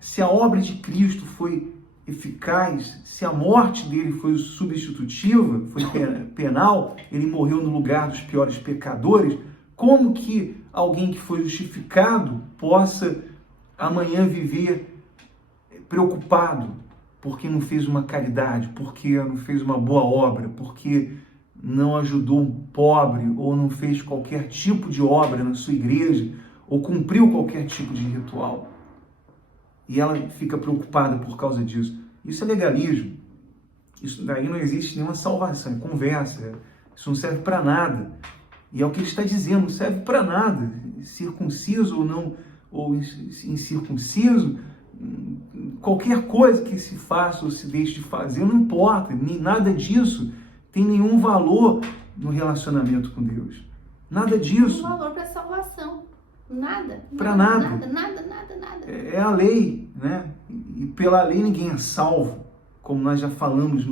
se a obra de Cristo foi eficaz, se a morte dele foi substitutiva, foi penal, ele morreu no lugar dos piores pecadores, como que alguém que foi justificado possa amanhã viver preocupado porque não fez uma caridade, porque não fez uma boa obra, porque não ajudou um pobre ou não fez qualquer tipo de obra na sua igreja ou cumpriu qualquer tipo de ritual? E ela fica preocupada por causa disso. Isso é legalismo. Isso daí não existe nenhuma salvação, é conversa. Isso não serve para nada. E é o que ele está dizendo, não serve para nada. Circunciso ou não, ou incircunciso, qualquer coisa que se faça ou se deixe de fazer, não importa. Nem nada disso tem nenhum valor no relacionamento com Deus. Nada disso. Nenhum valor para a salvação. Nada. Para nada. Nada. É a lei, né? E pela lei ninguém é salvo, como nós já falamos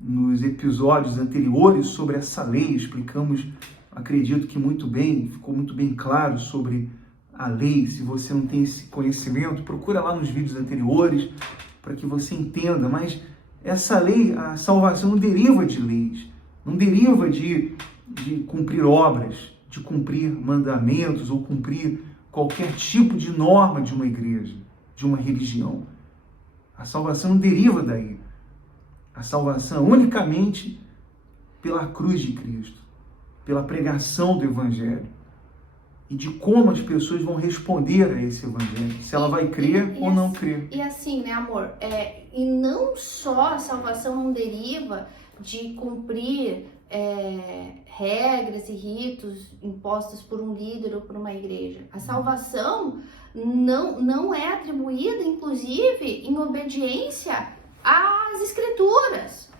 nos episódios anteriores sobre essa lei, explicamos, acredito que muito bem, ficou muito bem claro sobre a lei. Se você não tem esse conhecimento, procura lá nos vídeos anteriores para que você entenda. Mas essa lei, a salvação não deriva de leis, não deriva de cumprir obras, de cumprir mandamentos ou cumprir qualquer tipo de norma de uma igreja, de uma religião. A salvação não deriva daí. A salvação unicamente pela cruz de Cristo, pela pregação do Evangelho e de como as pessoas vão responder a esse Evangelho, se ela vai crer ou não crer. E assim, né, amor, e não só a salvação não deriva de cumprir regras e ritos impostos por um líder ou por uma igreja. A salvação não é atribuída, inclusive, em obediência às Escrituras.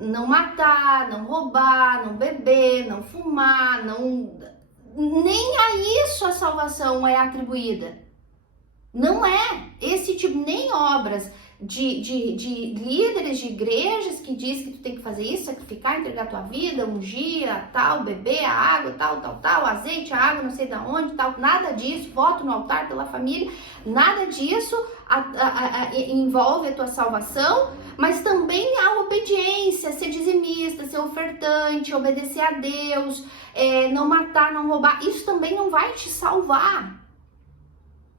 Não matar, não roubar, não beber, não fumar, nem a isso a salvação é atribuída. Não é esse tipo, nem obras de líderes de igrejas que diz que tu tem que fazer isso, sacrificar, entregar tua vida, ungir, tal, beber a água, tal, azeite, a água, não sei de onde, tal, nada disso, voto no altar pela família, nada disso envolve a tua salvação, mas também a obediência, ser dizimista, ser ofertante, obedecer a Deus, não matar, não roubar, isso também não vai te salvar.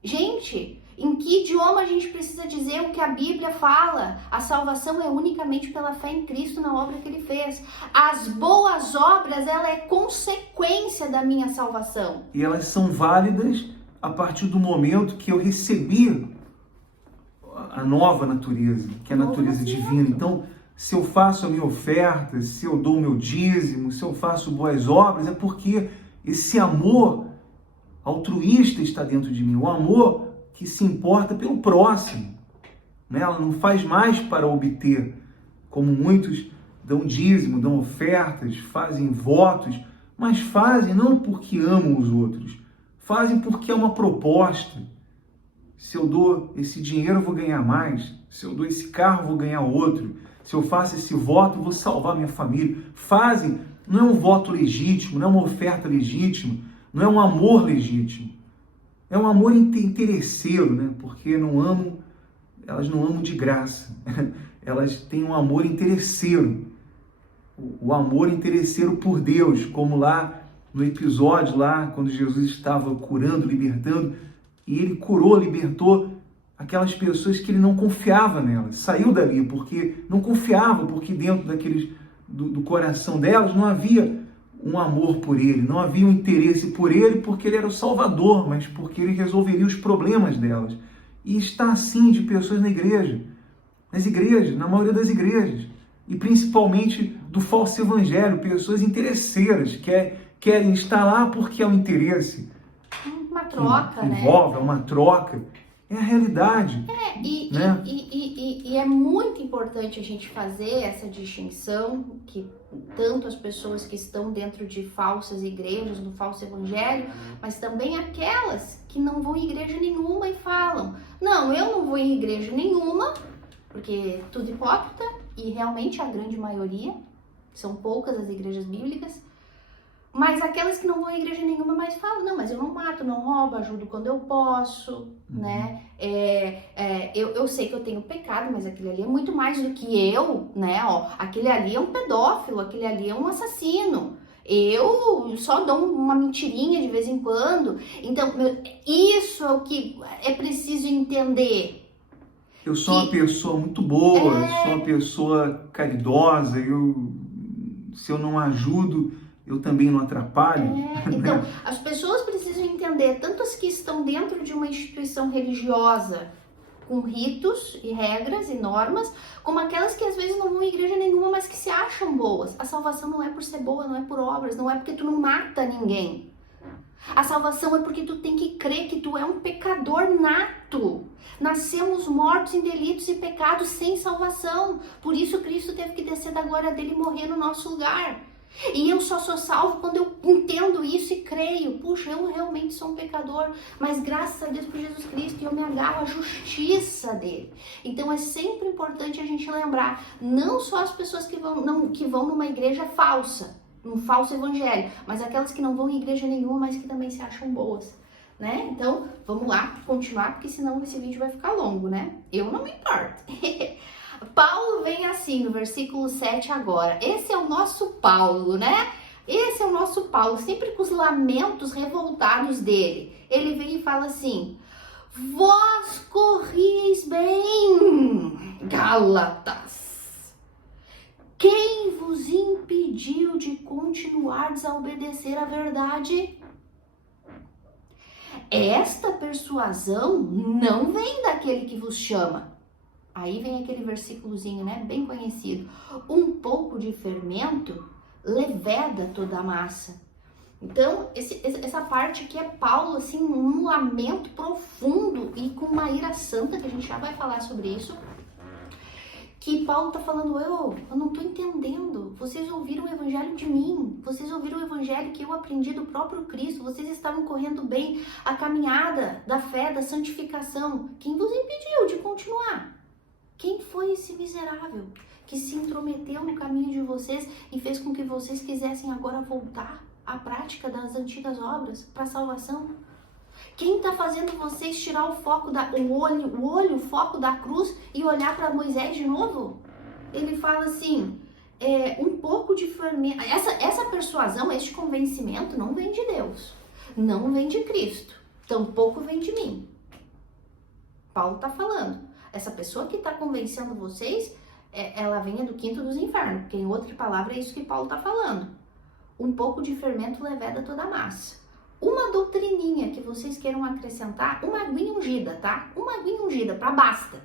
Gente, em que idioma a gente precisa dizer o que a Bíblia fala? A salvação é unicamente pela fé em Cristo na obra que Ele fez. As boas obras, ela é consequência da minha salvação. E elas são válidas a partir do momento que eu recebi a nova natureza, que é a natureza divina. Então, se eu faço a minha oferta, se eu dou o meu dízimo, se eu faço boas obras, é porque esse amor altruísta está dentro de mim. O amor que se importa pelo próximo, né? Ela não faz mais para obter, como muitos dão dízimo, dão ofertas, fazem votos, mas fazem não porque amam os outros, fazem porque é uma proposta. Se eu dou esse dinheiro, eu vou ganhar mais. Se eu dou esse carro, eu vou ganhar outro. Se eu faço esse voto, eu vou salvar minha família. Fazem, não é um voto legítimo, não é uma oferta legítima, não é um amor legítimo. É um amor interesseiro, né? Porque elas não amam de graça. Elas têm um amor interesseiro. O amor interesseiro por Deus, como lá no episódio, lá quando Jesus estava curando, libertando, e ele curou, libertou aquelas pessoas que ele não confiava nelas. Saiu dali porque não confiava, porque dentro do coração delas não havia um amor por ele, não havia um interesse por ele porque ele era o Salvador, mas porque ele resolveria os problemas delas. E está assim de pessoas na igreja, nas igrejas, na maioria das igrejas, e principalmente do falso evangelho, pessoas interesseiras, que querem estar lá porque é um interesse. Uma troca, que envolve, né? uma troca. É a realidade, né? E é muito importante a gente fazer essa distinção, que tanto as pessoas que estão dentro de falsas igrejas, do falso evangelho, mas também aquelas que não vão em igreja nenhuma e falam, não, eu não vou em igreja nenhuma, porque tudo hipócrita, e realmente a grande maioria, são poucas as igrejas bíblicas, mas aquelas que não vão à igreja nenhuma, mas falam, não, mas eu não mato, não roubo, ajudo quando eu posso, né? Eu sei que eu tenho pecado, mas aquele ali é muito mais do que eu, né? Ó, aquele ali é um pedófilo, aquele ali é um assassino. Eu só dou uma mentirinha de vez em quando. Então, isso é o que é preciso entender. Eu sou uma pessoa muito boa, sou uma pessoa caridosa, se eu não ajudo, eu também não atrapalho. Então, as pessoas precisam entender, tanto as que estão dentro de uma instituição religiosa, com ritos e regras e normas, como aquelas que às vezes não vão à igreja nenhuma, mas que se acham boas. A salvação não é por ser boa, não é por obras, não é porque tu não mata ninguém. A salvação é porque tu tem que crer que tu é um pecador nato. Nascemos mortos em delitos e pecados sem salvação. Por isso Cristo teve que descer da glória dele e morrer no nosso lugar. E eu só sou salvo quando eu entendo isso e creio. Puxa, eu realmente sou um pecador, mas graças a Deus por Jesus Cristo, eu me agarro à justiça dele. Então é sempre importante a gente lembrar, não só as pessoas que vão numa igreja falsa, num falso evangelho, mas aquelas que não vão em igreja nenhuma, mas que também se acham boas, né? Então, vamos lá, continuar, porque senão esse vídeo vai ficar longo, né? Eu não me importo. Paulo vem assim no versículo 7 agora. Esse é o nosso Paulo, né? Esse é o nosso Paulo, sempre com os lamentos revoltados dele. Ele vem e fala assim: vós corrieis bem, Gálatas. Quem vos impediu de continuardes a obedecer à verdade? Esta persuasão não vem daquele que vos chama. Aí vem aquele versículozinho, né, bem conhecido. Um pouco de fermento leveda toda a massa. Então, essa parte aqui é Paulo, assim, um lamento profundo e com uma ira santa, que a gente já vai falar sobre isso. Que Paulo tá falando, eu não tô entendendo. Vocês ouviram o evangelho de mim. Vocês ouviram o evangelho que eu aprendi do próprio Cristo. Vocês estavam correndo bem a caminhada da fé, da santificação. Quem vos impediu de continuar? Quem foi esse miserável que se intrometeu no caminho de vocês e fez com que vocês quisessem agora voltar à prática das antigas obras para a salvação? Quem está fazendo vocês tirar o foco o foco da cruz e olhar para Moisés de novo? Ele fala assim, um pouco de fermento. Essa persuasão, este convencimento não vem de Deus, não vem de Cristo, tampouco vem de mim. Paulo está falando. Essa pessoa que está convencendo vocês, ela vem do quinto dos infernos, porque em outra palavra é isso que Paulo está falando. Um pouco de fermento leveda toda a massa. Uma doutrininha que vocês queiram acrescentar, uma aguinha ungida, tá? Uma aguinha ungida, pra basta.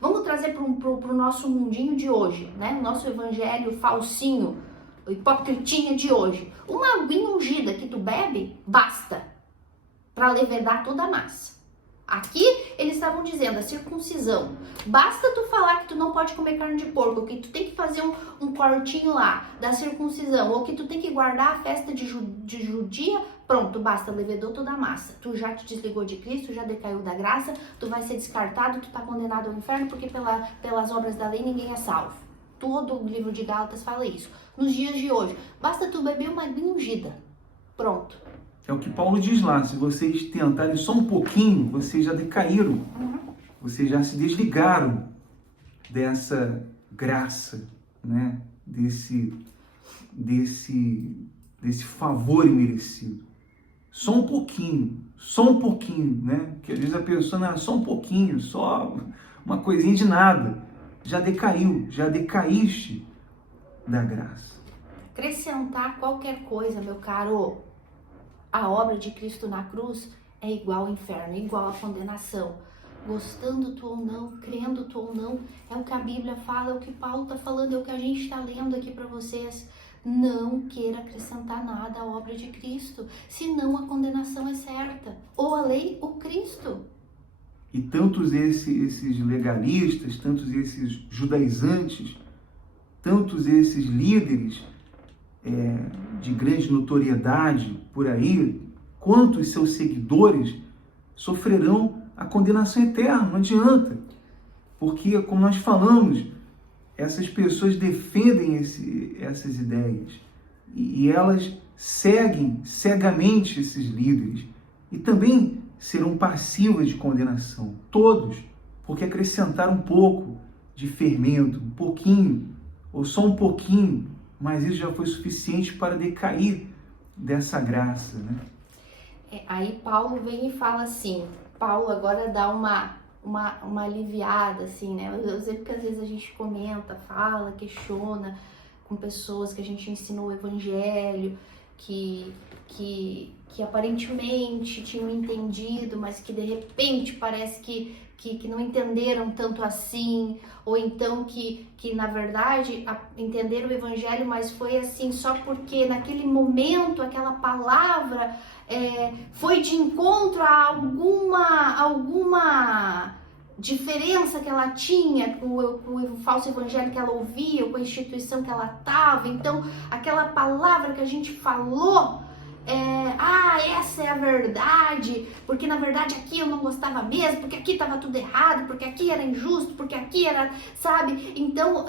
Vamos trazer pro nosso mundinho de hoje, né? O nosso evangelho falsinho, hipocritinha de hoje. Uma aguinha ungida que tu bebe, basta. Pra levedar toda a massa. Aqui eles estavam dizendo a circuncisão. Basta tu falar que tu não pode comer carne de porco, ou que tu tem que fazer um cortinho lá da circuncisão, ou que tu tem que guardar a festa de judia, pronto, basta, levedou toda a massa. Tu já te desligou de Cristo, já decaiu da graça, tu vai ser descartado, tu tá condenado ao inferno, porque pelas obras da lei ninguém é salvo. Todo o livro de Gálatas fala isso. Nos dias de hoje, basta tu beber uma aguinha ungida. Pronto. É o que Paulo diz lá, se vocês tentarem só um pouquinho, vocês já decaíram, vocês já se desligaram dessa graça, né? Desse favor imerecido. Só um pouquinho, né? Que às vezes a pessoa, não, só um pouquinho, só uma coisinha de nada, já decaiu, já decaíste da graça. Acrescentar qualquer coisa, meu caro, a obra de Cristo na cruz é igual ao inferno, é igual à condenação. Gostando tu ou não, crendo tu ou não, é o que a Bíblia fala, é o que Paulo está falando, é o que a gente está lendo aqui para vocês. Não queira acrescentar nada à obra de Cristo, senão a condenação é certa. Ou a lei ou Cristo. E tantos esses legalistas, tantos esses judaizantes, tantos esses líderes de grande notoriedade por aí, quanto os seus seguidores sofrerão a condenação eterna, não adianta. Porque, como nós falamos, essas pessoas defendem essas ideias e elas seguem cegamente esses líderes e também serão passivas de condenação, todos, porque acrescentaram um pouco de fermento, um pouquinho, ou só um pouquinho, mas isso já foi suficiente para decair dessa graça, né? Aí Paulo vem e fala assim, Paulo agora dá uma aliviada, assim, né? Eu sei porque às vezes a gente comenta, fala, questiona com pessoas que a gente ensinou o evangelho, que aparentemente tinham entendido, mas que de repente parece que não entenderam tanto assim, ou então que na verdade entenderam o evangelho, mas foi assim só porque naquele momento aquela palavra foi de encontro a alguma diferença que ela tinha com o falso evangelho que ela ouvia, com a instituição que ela estava. Então aquela palavra que a gente falou, essa é a verdade, porque na verdade aqui eu não gostava mesmo, porque aqui estava tudo errado, porque aqui era injusto, porque aqui era, sabe? Então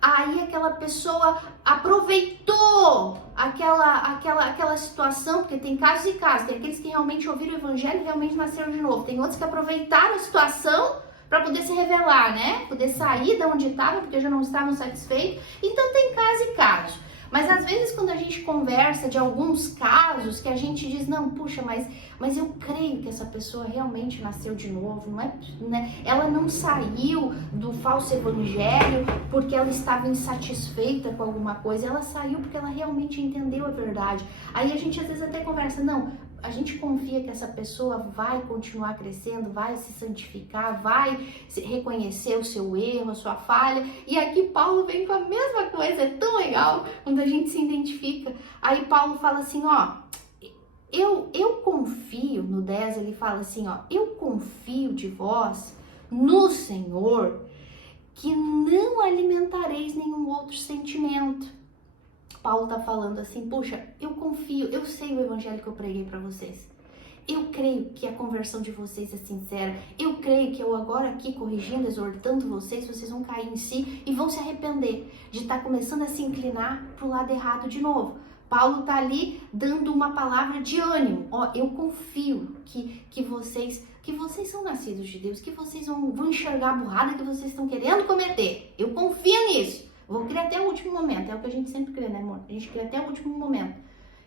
aí aquela pessoa aproveitou aquela situação, porque tem casos e casos, tem aqueles que realmente ouviram o evangelho e realmente nasceram de novo, tem outros que aproveitaram a situação para poder se revelar, né? Poder sair de onde estava, porque já não estavam satisfeitos. Então tem casos e casos. Mas às vezes quando a gente conversa de alguns casos que a gente diz, não, puxa, mas eu creio que essa pessoa realmente nasceu de novo, não é, né? Ela não saiu do falso evangelho porque ela estava insatisfeita com alguma coisa, ela saiu porque ela realmente entendeu a verdade. Aí a gente às vezes até conversa, não, a gente confia que essa pessoa vai continuar crescendo, vai se santificar, vai reconhecer o seu erro, a sua falha. E aqui Paulo vem com a mesma coisa, é tão legal quando a gente se identifica. Aí Paulo fala assim, ó, eu confio, no 10 ele fala assim, ó, eu confio de vós no Senhor que não alimentareis nenhum outro sentimento. Paulo tá falando assim, puxa, eu confio, eu sei o evangelho que eu preguei para vocês. Eu creio que a conversão de vocês é sincera. Eu creio que eu agora aqui corrigindo, exortando vocês vão cair em si e vão se arrepender de estar começando a se inclinar pro lado errado de novo. Paulo tá ali dando uma palavra de ânimo. Ó, eu confio que vocês são nascidos de Deus, que vocês vão enxergar a burrada que vocês estão querendo cometer. Eu confio nisso. Vou crer até o último momento, é o que a gente sempre crê, né, amor? A gente crê até o último momento,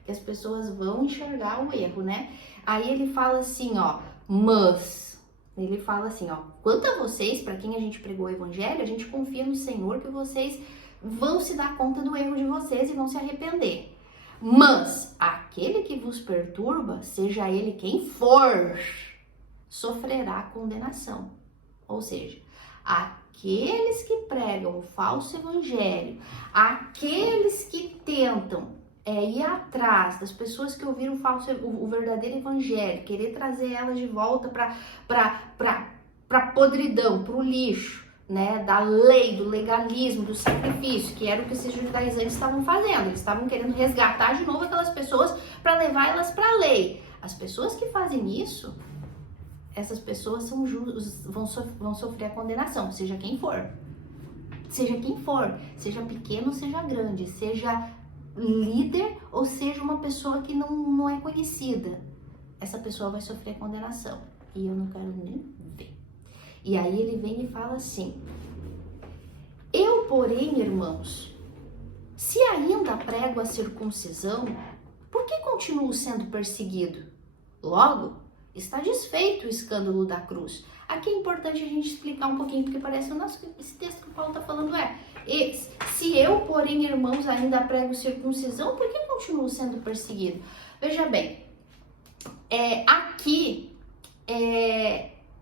que as pessoas vão enxergar o erro, né? Aí ele fala assim, ó, mas, ele fala assim, ó, quanto a vocês, para quem a gente pregou o evangelho, a gente confia no Senhor que vocês vão se dar conta do erro de vocês e vão se arrepender. Mas, aquele que vos perturba, seja ele quem for, sofrerá condenação. Ou seja, aqueles que pregam o falso evangelho, aqueles que tentam ir atrás das pessoas que ouviram o verdadeiro evangelho, querer trazer elas de volta para podridão, para o lixo, né, da lei, do legalismo, do sacrifício, que era o que esses judaizantes estavam fazendo. Eles estavam querendo resgatar de novo aquelas pessoas para levar elas para a lei. As pessoas que fazem isso, essas pessoas vão sofrer a condenação, seja quem for. Seja quem for, seja pequeno ou seja grande, seja líder ou seja uma pessoa que não é conhecida. Essa pessoa vai sofrer a condenação. E eu não quero nem ver. E aí ele vem e fala assim, eu, porém, irmãos, se ainda prego a circuncisão, por que continuo sendo perseguido? Logo, está desfeito o escândalo da cruz. Aqui é importante a gente explicar um pouquinho, porque parece que esse texto que o Paulo está falando se eu, porém, irmãos, ainda prego circuncisão, por que continuo sendo perseguido? Veja bem, aqui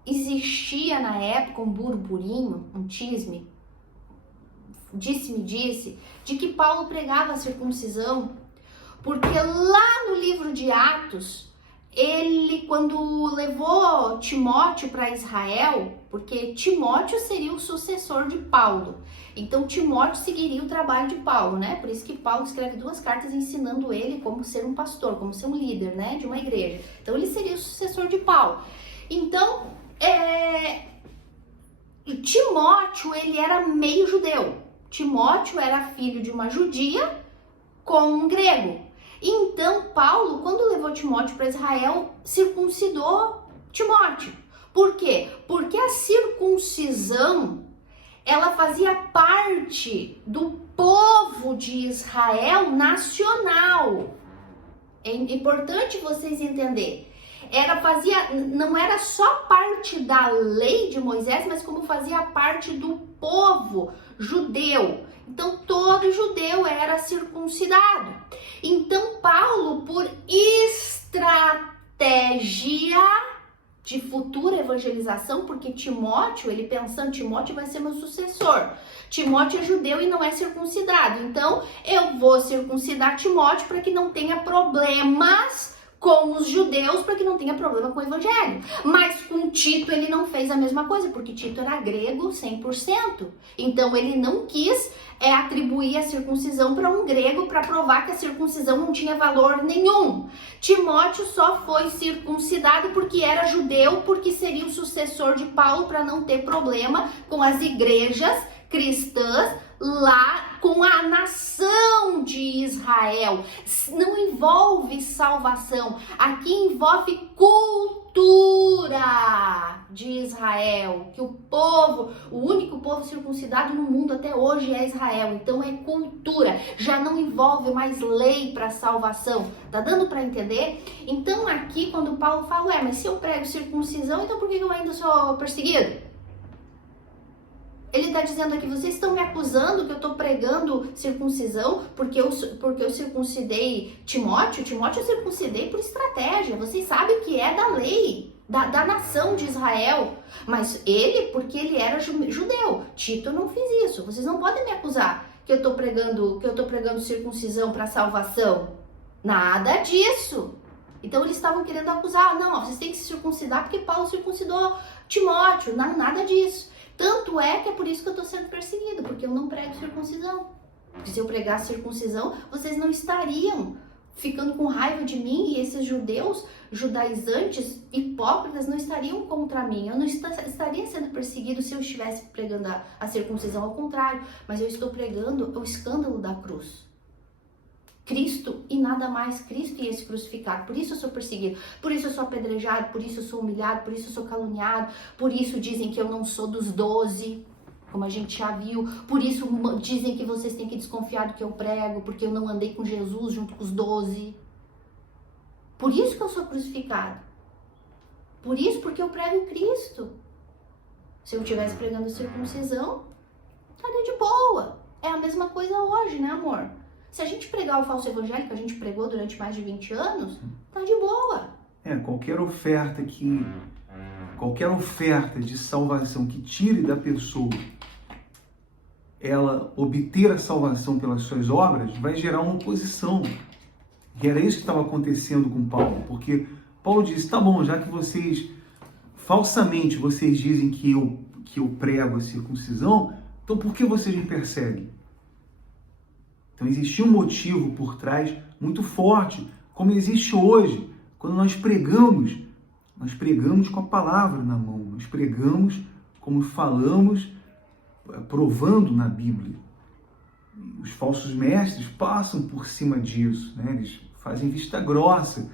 existia na época um burburinho, um tisme, disse-me, de que Paulo pregava a circuncisão, porque lá no livro de Atos, ele, quando levou Timóteo para Israel, porque Timóteo seria o sucessor de Paulo, então Timóteo seguiria o trabalho de Paulo, né? Por isso que Paulo escreve 2 cartas ensinando ele como ser um pastor, como ser um líder, né, de uma igreja. Então ele seria o sucessor de Paulo. Então, Timóteo, ele era meio judeu. Timóteo era filho de uma judia com um grego. Então, Paulo, quando levou Timóteo para Israel, circuncidou Timóteo. Por quê? Porque a circuncisão, ela fazia parte do povo de Israel nacional. É importante vocês entenderem. Não era só parte da lei de Moisés, mas como fazia parte do povo judeu. Então, todo judeu era circuncidado. Então, Paulo, por estratégia de futura evangelização, porque Timóteo, ele pensando, Timóteo vai ser meu sucessor. Timóteo é judeu e não é circuncidado. Então, eu vou circuncidar Timóteo para que não tenha problemas com os judeus, para que não tenha problema com o evangelho. Mas com Tito ele não fez a mesma coisa, porque Tito era grego 100%. Então ele não quis atribuir a circuncisão para um grego para provar que a circuncisão não tinha valor nenhum. Timóteo só foi circuncidado porque era judeu, porque seria o sucessor de Paulo, para não ter problema com as igrejas cristãs lá com a nação de Israel. Não envolve salvação, aqui envolve cultura de Israel, que o único povo circuncidado no mundo até hoje é Israel. Então é cultura, já não envolve mais lei para salvação. Tá dando para entender? Então aqui quando Paulo fala, mas se eu prego circuncisão, então por que eu ainda sou perseguido? Ele está dizendo aqui, vocês estão me acusando que eu estou pregando circuncisão porque eu circuncidei Timóteo? Timóteo eu circuncidei por estratégia. Vocês sabem que é da lei, da nação de Israel. Mas ele, porque ele era judeu. Tito, eu não fiz isso. Vocês não podem me acusar que eu estou pregando circuncisão para salvação. Nada disso. Então eles estavam querendo acusar. Não, vocês têm que se circuncidar porque Paulo circuncidou Timóteo. Não, nada disso. Tanto é que é por isso que eu estou sendo perseguido, porque eu não prego circuncisão. Porque se eu pregasse circuncisão, vocês não estariam ficando com raiva de mim, e esses judeus, judaizantes, hipócritas, não estariam contra mim. Eu não estaria sendo perseguido se eu estivesse pregando a circuncisão, ao contrário. Mas eu estou pregando o escândalo da cruz. Cristo e nada mais, Cristo e esse crucificado. Por isso eu sou perseguido, por isso eu sou apedrejado, por isso eu sou humilhado, por isso eu sou caluniado, por isso dizem que eu não sou dos 12, como a gente já viu, por isso dizem que vocês têm que desconfiar do que eu prego, porque eu não andei com Jesus junto com os 12. Por isso que eu sou crucificado. Por isso, porque eu prego Cristo. Se eu estivesse pregando circuncisão, estaria de boa. É a mesma coisa hoje, né, amor? Se a gente pregar o falso evangelho que a gente pregou durante mais de 20 anos, tá de boa. Qualquer oferta de salvação que tire da pessoa ela obter a salvação pelas suas obras, vai gerar uma oposição. E era isso que estava acontecendo com Paulo, porque Paulo disse, tá bom, já que falsamente vocês dizem que eu prego a circuncisão, então por que vocês me perseguem? Então existia um motivo por trás muito forte, como existe hoje, quando nós pregamos com a palavra na mão, nós pregamos como falamos, provando na Bíblia. Os falsos mestres passam por cima disso, né? Eles fazem vista grossa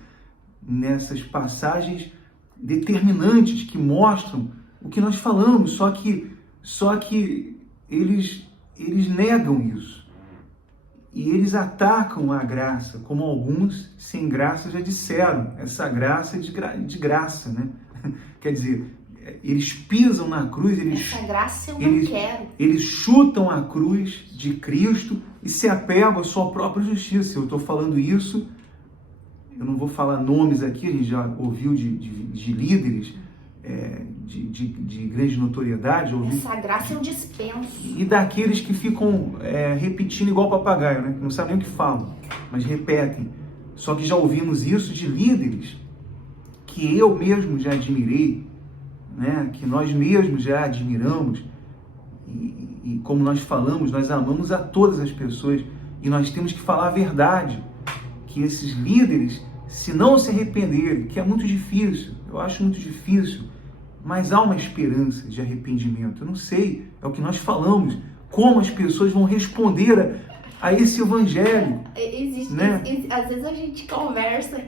nessas passagens determinantes que mostram o que nós falamos, só que eles negam isso. E eles atacam a graça, como alguns sem graça já disseram. Essa graça é de graça, né? Quer dizer, eles pisam na cruz, essa graça eu não quero. Eles chutam a cruz de Cristo e se apegam à sua própria justiça. Eu estou falando isso, eu não vou falar nomes aqui, a gente já ouviu de líderes de grande notoriedade. Essa graça eu dispenso. E daqueles que ficam repetindo igual papagaio, né? Não sabem nem o que falam, mas repetem. Só que já ouvimos isso de líderes que eu mesmo já admirei, né? Que nós mesmos já admiramos, e como nós falamos, nós amamos a todas as pessoas, e nós temos que falar a verdade, que esses líderes, se não se arrependerem, que é muito difícil, eu acho muito difícil, mas há uma esperança de arrependimento. Eu não sei, é o que nós falamos, como as pessoas vão responder a esse evangelho. Existe, né? Às vezes a gente conversa,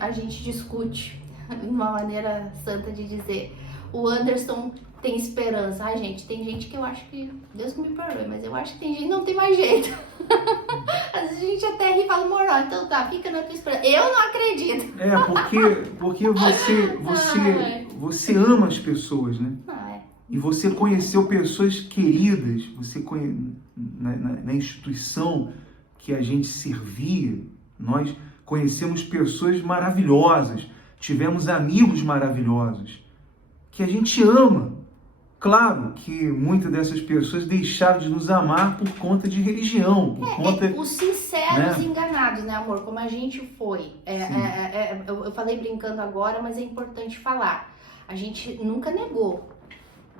a gente discute, uma maneira santa de dizer, o Anderson tem esperança. Ai, gente, tem gente que eu acho que, Deus que me perdoe, mas eu acho que tem gente que não tem mais jeito. Às vezes a gente até ri e fala, amor, então tá, fica na tua esperança. Eu não acredito. Porque você ama as pessoas, né? E você conheceu pessoas queridas, na instituição que a gente servia, nós conhecemos pessoas maravilhosas, tivemos amigos maravilhosos, que a gente ama. Claro que muitas dessas pessoas deixaram de nos amar por conta de religião, por conta... Os sinceros enganados, né, amor? Como a gente foi. Eu falei brincando agora, mas é importante falar. A gente nunca negou.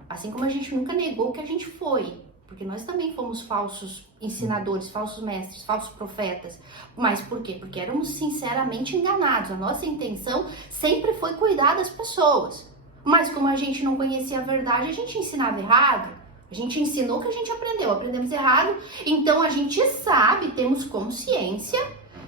Assim como a gente nunca negou que a gente foi. Porque nós também fomos falsos ensinadores, falsos mestres, falsos profetas. Mas por quê? Porque éramos sinceramente enganados. A nossa intenção sempre foi cuidar das pessoas. Mas como a gente não conhecia a verdade, a gente ensinava errado. A gente ensinou o que a gente aprendeu, aprendemos errado. Então a gente sabe, temos consciência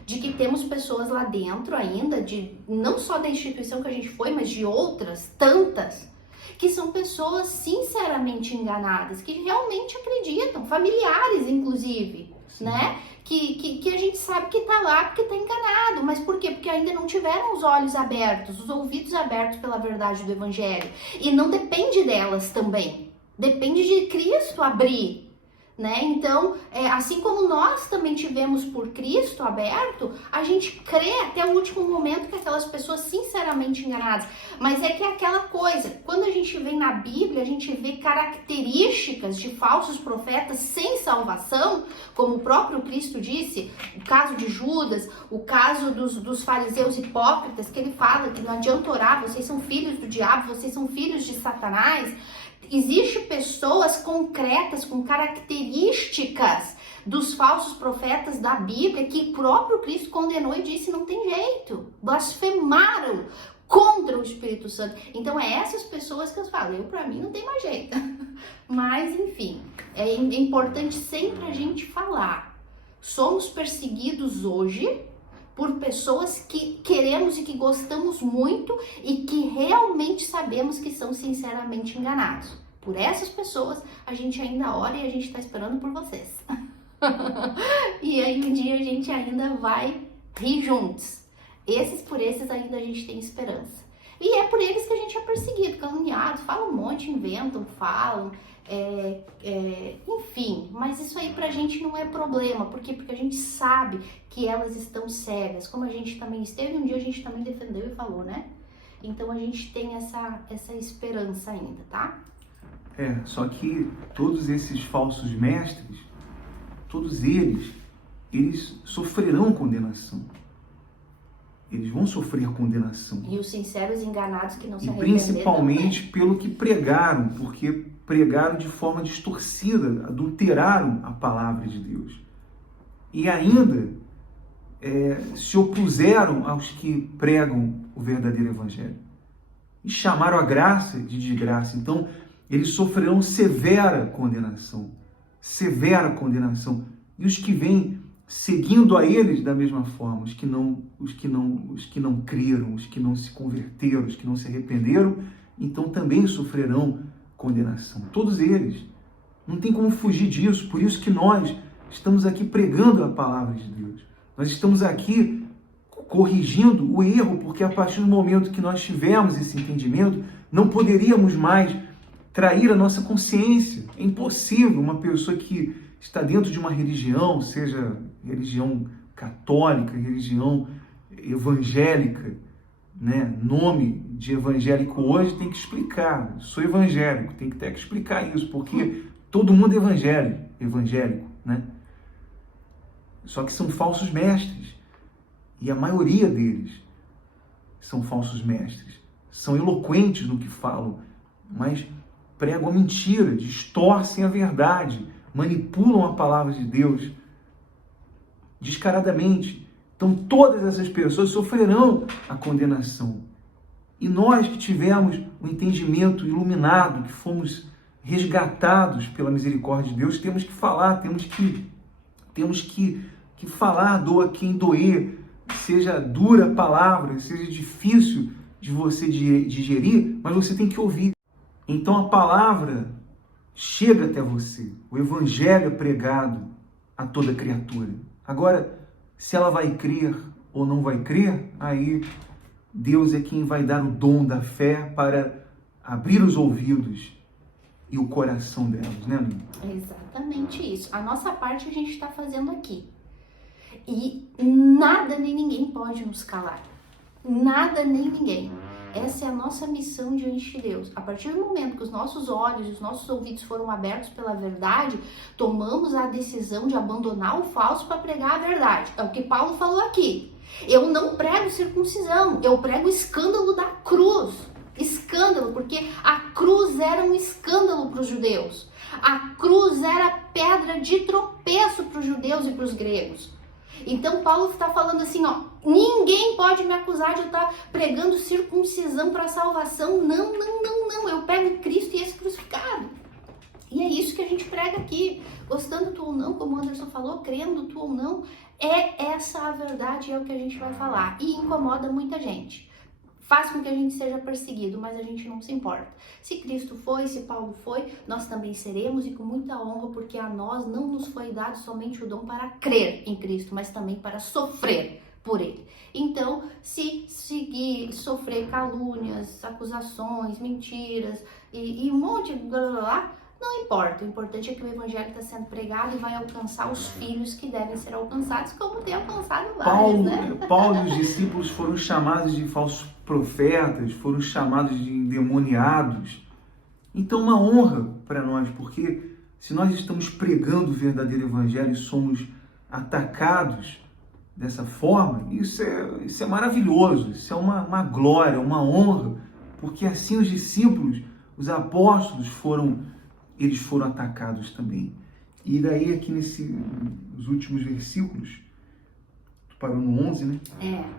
de que temos pessoas lá dentro ainda, não só da instituição que a gente foi, mas de outras, tantas, que são pessoas sinceramente enganadas, que realmente acreditam, familiares inclusive, né? Que a gente sabe que tá lá porque tá enganado. Mas por quê? Porque ainda não tiveram os olhos abertos, os ouvidos abertos pela verdade do Evangelho. E não depende delas também. Depende de Cristo abrir, né? Então, assim como nós também tivemos por Cristo aberto, a gente crê até o último momento que aquelas pessoas sinceramente enganadas. Mas é que é aquela coisa, quando a gente vê na Bíblia, a gente vê características de falsos profetas sem salvação, como o próprio Cristo disse, o caso de Judas, o caso dos fariseus hipócritas, que ele fala que não adianta orar, vocês são filhos do diabo, vocês são filhos de Satanás. Existem pessoas concretas, com características dos falsos profetas da Bíblia, que o próprio Cristo condenou e disse, não tem jeito, blasfemaram contra o Espírito Santo. Então é essas pessoas que eu falo, pra mim não tem mais jeito. Mas enfim, é importante sempre a gente falar, somos perseguidos hoje por pessoas que queremos e que gostamos muito e que realmente sabemos que são sinceramente enganados. Por essas pessoas, a gente ainda ora e a gente está esperando por vocês. E aí um dia a gente ainda vai rir juntos. Por esses ainda a gente tem esperança. E é por eles que a gente é perseguido, caluniado, falam um monte, inventam, falam... enfim, mas isso aí pra gente não é problema. Por quê? Porque a gente sabe que elas estão cegas, como a gente também esteve, um dia a gente também defendeu e falou, né? Então a gente tem essa esperança ainda, tá? Só que todos esses falsos mestres, todos eles sofrerão condenação. Eles vão sofrer condenação. E os sinceros enganados que não se arrependeram. E principalmente também. Pelo que pregaram, porque pregaram de forma distorcida, adulteraram a palavra de Deus. E ainda se opuseram aos que pregam o verdadeiro evangelho. E chamaram a graça de desgraça. Então, eles sofrerão severa condenação. Severa condenação. E os que vêm seguindo a eles da mesma forma, os que não creram, os que não se converteram, os que não se arrependeram, então também sofrerão condenação. Todos eles. Não tem como fugir disso. Por isso que nós estamos aqui pregando a palavra de Deus. Nós estamos aqui corrigindo o erro, porque a partir do momento que nós tivermos esse entendimento, não poderíamos mais trair a nossa consciência. É impossível uma pessoa que está dentro de uma religião, seja religião católica, religião evangélica, né? Nome de evangélico hoje tem que explicar. Sou evangélico, tem que ter que explicar isso, porque todo mundo é evangélico, né? Só que são falsos mestres. E a maioria deles são falsos mestres. São eloquentes no que falam, mas pregam a mentira, distorcem a verdade, manipulam a palavra de Deus descaradamente. Então todas essas pessoas sofrerão a condenação. E nós que tivemos o entendimento iluminado, que fomos resgatados pela misericórdia de Deus, temos que falar, temos que falar, doa quem doer, seja dura a palavra, seja difícil de você digerir, mas você tem que ouvir. Então a palavra chega até você, o evangelho é pregado a toda criatura. Agora, se ela vai crer ou não vai crer, aí Deus é quem vai dar o dom da fé para abrir os ouvidos e o coração delas, né, amiga? É exatamente isso. A nossa parte a gente está fazendo aqui. E nada nem ninguém pode nos calar. Nada nem ninguém. Essa é a nossa missão diante de Deus. A partir do momento que os nossos olhos e os nossos ouvidos foram abertos pela verdade, tomamos a decisão de abandonar o falso para pregar a verdade. É o que Paulo falou aqui. Eu não prego circuncisão, eu prego o escândalo da cruz. Escândalo, porque a cruz era um escândalo para os judeus. A cruz era pedra de tropeço para os judeus e para os gregos. Então Paulo está falando assim, ó, ninguém pode me acusar de eu estar pregando circuncisão para salvação. Não, não, não, não. Eu pego Cristo e esse crucificado. E é isso que a gente prega aqui. Gostando tu ou não, como o Anderson falou, crendo tu ou não, é essa a verdade, é o que a gente vai falar. E incomoda muita gente. Faz com que a gente seja perseguido, mas a gente não se importa. Se Cristo foi, se Paulo foi, nós também seremos e com muita honra, porque a nós não nos foi dado somente o dom para crer em Cristo, mas também para sofrer por Ele. Então, se seguir, sofrer calúnias, acusações, mentiras e um monte de blá blá blá, não importa. O importante é que o Evangelho está sendo pregado e vai alcançar os filhos que devem ser alcançados, como tem alcançado vários, né? Paulo e os discípulos foram chamados de falsos profetas, foram chamados de endemoniados. Então, uma honra para nós, porque se nós estamos pregando o verdadeiro Evangelho e somos atacados dessa forma, isso é maravilhoso, isso é uma glória, uma honra, porque assim os discípulos, os apóstolos eles foram atacados também. E daí aqui nos últimos versículos, tu parou no 11, né?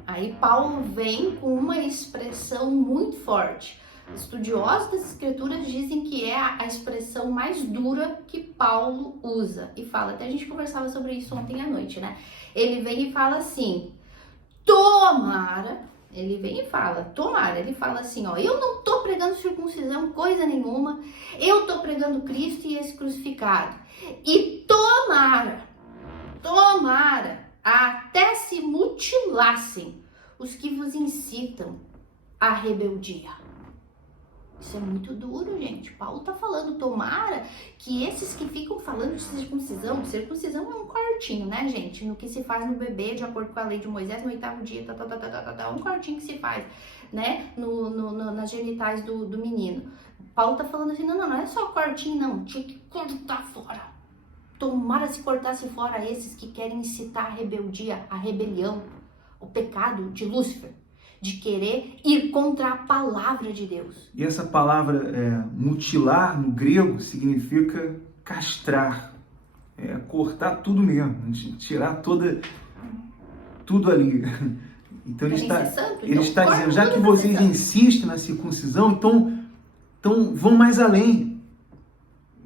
Aí Paulo vem com uma expressão muito forte. Estudiosos das escrituras dizem que é a expressão mais dura que Paulo usa. E fala, até a gente conversava sobre isso ontem à noite, né? Ele vem e fala assim, tomara... Ele vem e fala, tomara, ele fala assim, ó, eu não tô pregando circuncisão, coisa nenhuma, eu tô pregando Cristo e esse crucificado. E tomara, até se mutilassem os que vos incitam à rebeldia. Isso é muito duro, gente. Paulo tá falando, tomara que esses que ficam falando de circuncisão é um cortinho, né, gente? No que se faz no bebê, de acordo com a lei de Moisés, no 8º dia, um cortinho que se faz, né, nas genitais do menino. Paulo tá falando assim, não é só cortinho, não, tinha que cortar fora. Tomara se cortasse fora esses que querem incitar a rebeldia, a rebelião, o pecado de Lúcifer, de querer ir contra a palavra de Deus. E essa palavra mutilar no grego significa castrar, cortar tudo mesmo, tirar tudo ali. Então ele está dizendo, já que vocês insistem na circuncisão, então vão mais além,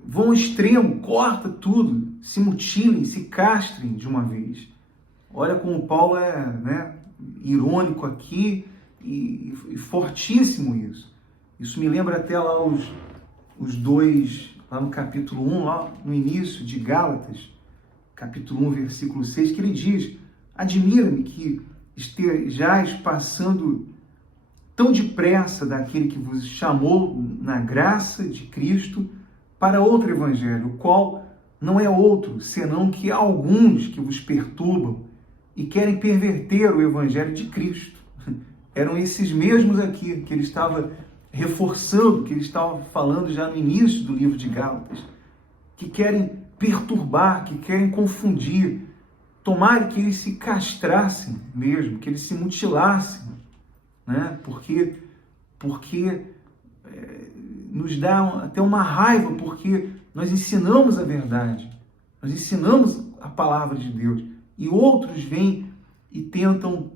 vão ao extremo, corta tudo, se mutilem, se castrem de uma vez. Olha como Paulo irônico aqui e fortíssimo isso. Isso me lembra até lá os dois, lá no capítulo 1, lá no início de Gálatas, capítulo 1, versículo 6, que ele diz, admira-me que estejais passando tão depressa daquele que vos chamou na graça de Cristo para outro evangelho, o qual não é outro, senão que há alguns que vos perturbam e querem perverter o evangelho de Cristo. Eram esses mesmos aqui que ele estava reforçando, que ele estava falando já no início do livro de Gálatas, que querem perturbar, que querem confundir. Tomara que eles se castrassem mesmo, que eles se mutilassem, né? Porque nos dá até uma raiva, porque nós ensinamos a verdade, nós ensinamos a palavra de Deus, e outros vêm e tentam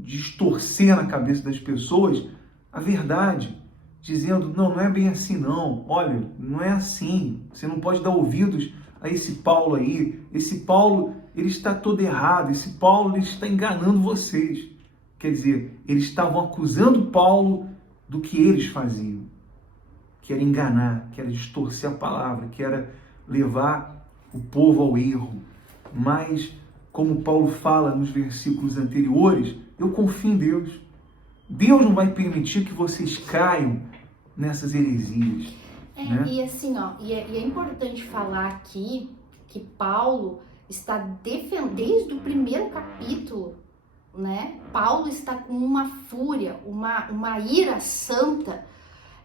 distorcer na cabeça das pessoas a verdade, dizendo, não é bem assim não, olha, não é assim, você não pode dar ouvidos a esse Paulo aí, esse Paulo, ele está todo errado, esse Paulo, ele está enganando vocês. Quer dizer, eles estavam acusando Paulo do que eles faziam, que era enganar, que era distorcer a palavra, que era levar o povo ao erro. Mas, como Paulo fala nos versículos anteriores, eu confio em Deus. Deus não vai permitir que vocês caiam nessas heresias. Né? E assim, e é importante falar aqui que Paulo está defendendo, desde o primeiro capítulo, né? Paulo está com uma fúria, uma ira santa,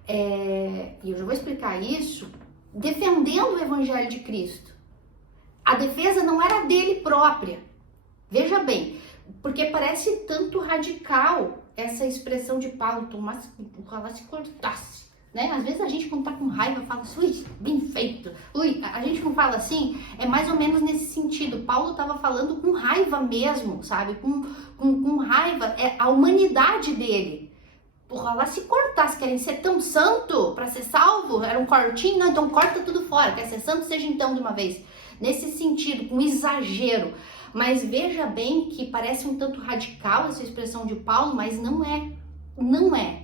e eu já vou explicar isso, defendendo o Evangelho de Cristo. A defesa não era dele própria. Veja bem, porque parece tanto radical essa expressão de Paulo, se cortasse, né? Às vezes a gente, quando tá com raiva, fala assim, ui, bem feito, ui, a gente não fala assim, é mais ou menos nesse sentido. Paulo estava falando com raiva mesmo, sabe? Com raiva, a humanidade dele. Porra, lá se cortasse, querem ser tão santo para ser salvo? Era um cortinho? Não, então corta tudo fora, quer ser santo, seja então de uma vez. Nesse sentido, com exagero. Mas veja bem que parece um tanto radical essa expressão de Paulo, mas não é. Não é.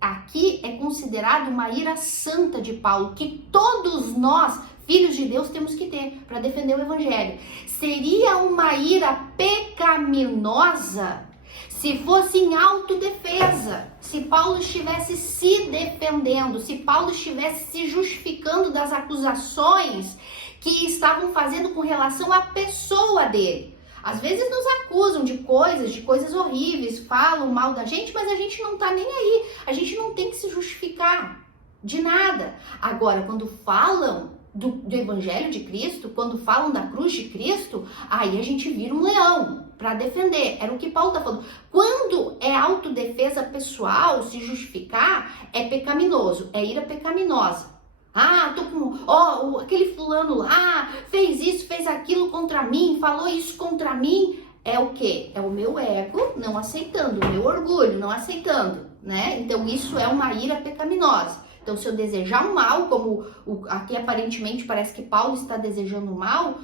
Aqui é considerado uma ira santa de Paulo, que todos nós, filhos de Deus, temos que ter para defender o Evangelho. Seria uma ira pecaminosa se fosse em autodefesa, se Paulo estivesse se defendendo, se Paulo estivesse se justificando das acusações que estavam fazendo com relação à pessoa dele. Às vezes nos acusam de coisas horríveis, falam mal da gente, mas a gente não tá nem aí. A gente não tem que se justificar de nada. Agora, quando falam do Evangelho de Cristo, quando falam da cruz de Cristo, aí a gente vira um leão para defender. Era o que Paulo tá falando. Quando é autodefesa pessoal, se justificar, é pecaminoso, é ira pecaminosa. Ah, tô com, aquele fulano lá fez isso, fez aquilo contra mim, falou isso contra mim. É o quê? É o meu ego não aceitando, o meu orgulho não aceitando, né? Então isso é uma ira pecaminosa. Então se eu desejar o mal, como aqui aparentemente parece que Paulo está desejando o mal,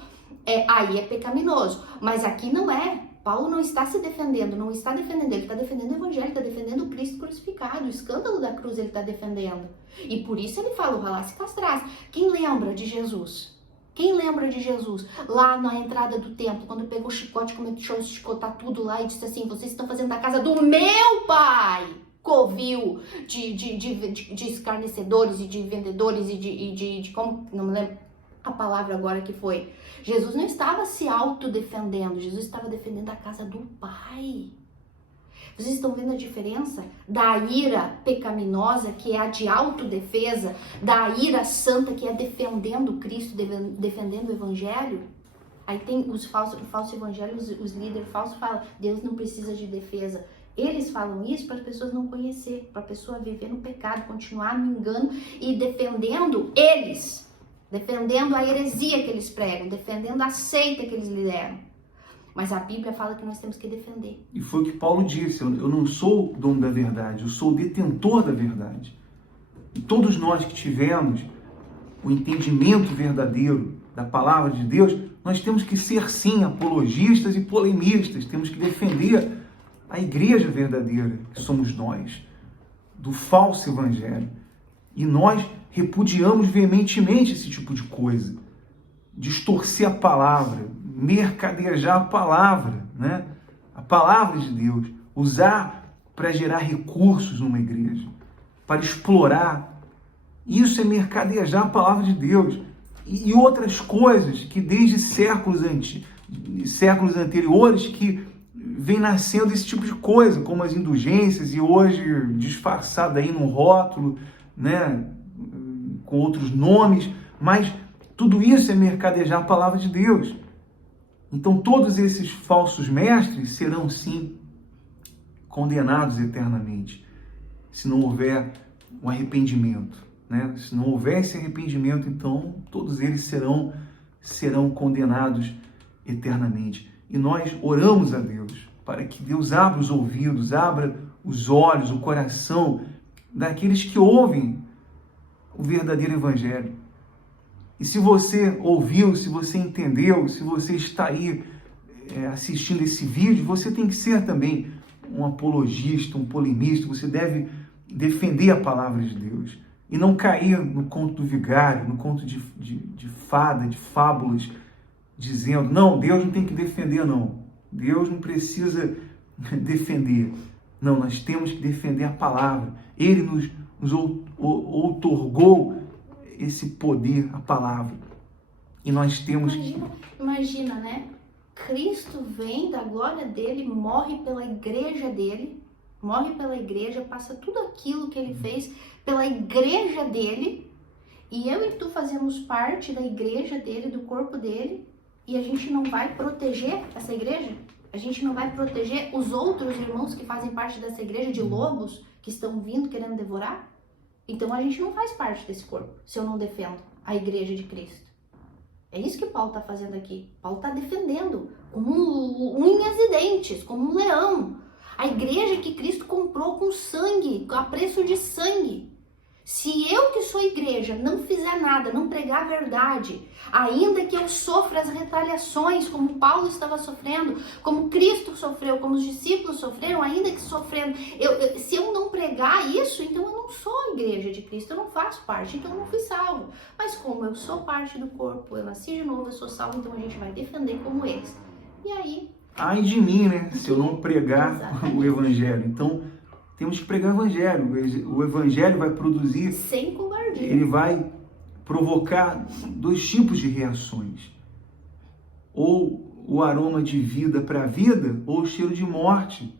aí é pecaminoso. Mas aqui não é. Paulo não está se defendendo, não está defendendo, ele está defendendo o Evangelho, está defendendo o Cristo crucificado, o escândalo da cruz ele está defendendo. E por isso ele fala, o ralasse castrasse. Quem lembra de Jesus? Quem lembra de Jesus? Lá na entrada do templo, quando pegou o chicote, começou a chicotar tudo lá e disse assim, vocês estão fazendo da casa do meu pai covil de escarnecedores e de vendedores e de como, não me lembro a palavra agora que foi. Jesus não estava se autodefendendo, Jesus estava defendendo a casa do Pai. Vocês estão vendo a diferença da ira pecaminosa, que é a de autodefesa, da ira santa, que é defendendo Cristo, defendendo o Evangelho? Aí tem o falso evangelho, os líderes falsos falam, Deus não precisa de defesa. Eles falam isso para as pessoas não conhecer, para a pessoa viver no pecado, continuar no engano e defendendo eles. Defendendo a heresia que eles pregam, defendendo a seita que eles lideram. Mas a Bíblia fala que nós temos que defender. E foi o que Paulo disse, eu não sou o dono da verdade, eu sou o detentor da verdade. E todos nós que tivemos o entendimento verdadeiro da palavra de Deus, nós temos que ser sim apologistas e polemistas, temos que defender a igreja verdadeira, que somos nós, do falso evangelho. E nós repudiamos veementemente esse tipo de coisa. Distorcer a palavra, mercadejar a palavra, né? A palavra de Deus. Usar para gerar recursos numa igreja, para explorar. Isso é mercadejar a palavra de Deus. E outras coisas que desde séculos anteriores que vem nascendo esse tipo de coisa, como as indulgências e hoje disfarçada aí num rótulo, né? Com outros nomes, mas tudo isso é mercadejar a palavra de Deus. Então todos esses falsos mestres serão sim condenados eternamente, se não houver um arrependimento, né? Se não houver esse arrependimento, então todos eles serão condenados eternamente. E nós oramos a Deus para que Deus abra os ouvidos, abra os olhos, o coração daqueles que ouvem o verdadeiro evangelho. E se você ouviu, se você entendeu, se você está aí assistindo esse vídeo, você tem que ser também um apologista, um polemista. Você deve defender a palavra de Deus e não cair no conto do vigário, no conto de fada, de fábulas, dizendo, não, Deus não tem que defender, não. Deus não precisa defender. Não, nós temos que defender a palavra. Ele nos outorgou esse poder, a palavra. E nós temos... Imagina, né? Cristo vem da glória dele, morre pela igreja dele, morre pela igreja, passa tudo aquilo que ele fez pela igreja dele, e eu e tu fazemos parte da igreja dele, do corpo dele, e a gente não vai proteger essa igreja? A gente não vai proteger os outros irmãos que fazem parte dessa igreja de lobos que estão vindo querendo devorar? Então a gente não faz parte desse corpo, se eu não defendo a igreja de Cristo. É isso que Paulo está fazendo aqui. Paulo está defendendo como unhas e dentes, como um leão. A igreja que Cristo comprou com sangue, a preço de sangue. Se eu que sou igreja não fizer nada, não pregar a verdade, ainda que eu sofra as retaliações, como Paulo estava sofrendo, como Cristo sofreu, como os discípulos sofreram, ainda que sofrendo, se eu não pregar isso, então eu não sou a igreja de Cristo, eu não faço parte, então eu não fui salvo. Mas como eu sou parte do corpo, eu nasci de novo, eu sou salvo, então a gente vai defender como eles. E aí... Ai de mim, né? Se eu não pregar o evangelho. Então... temos que pregar o evangelho. O evangelho vai produzir... sem covardia. Ele vai provocar dois tipos de reações. Ou o aroma de vida para a vida, ou o cheiro de morte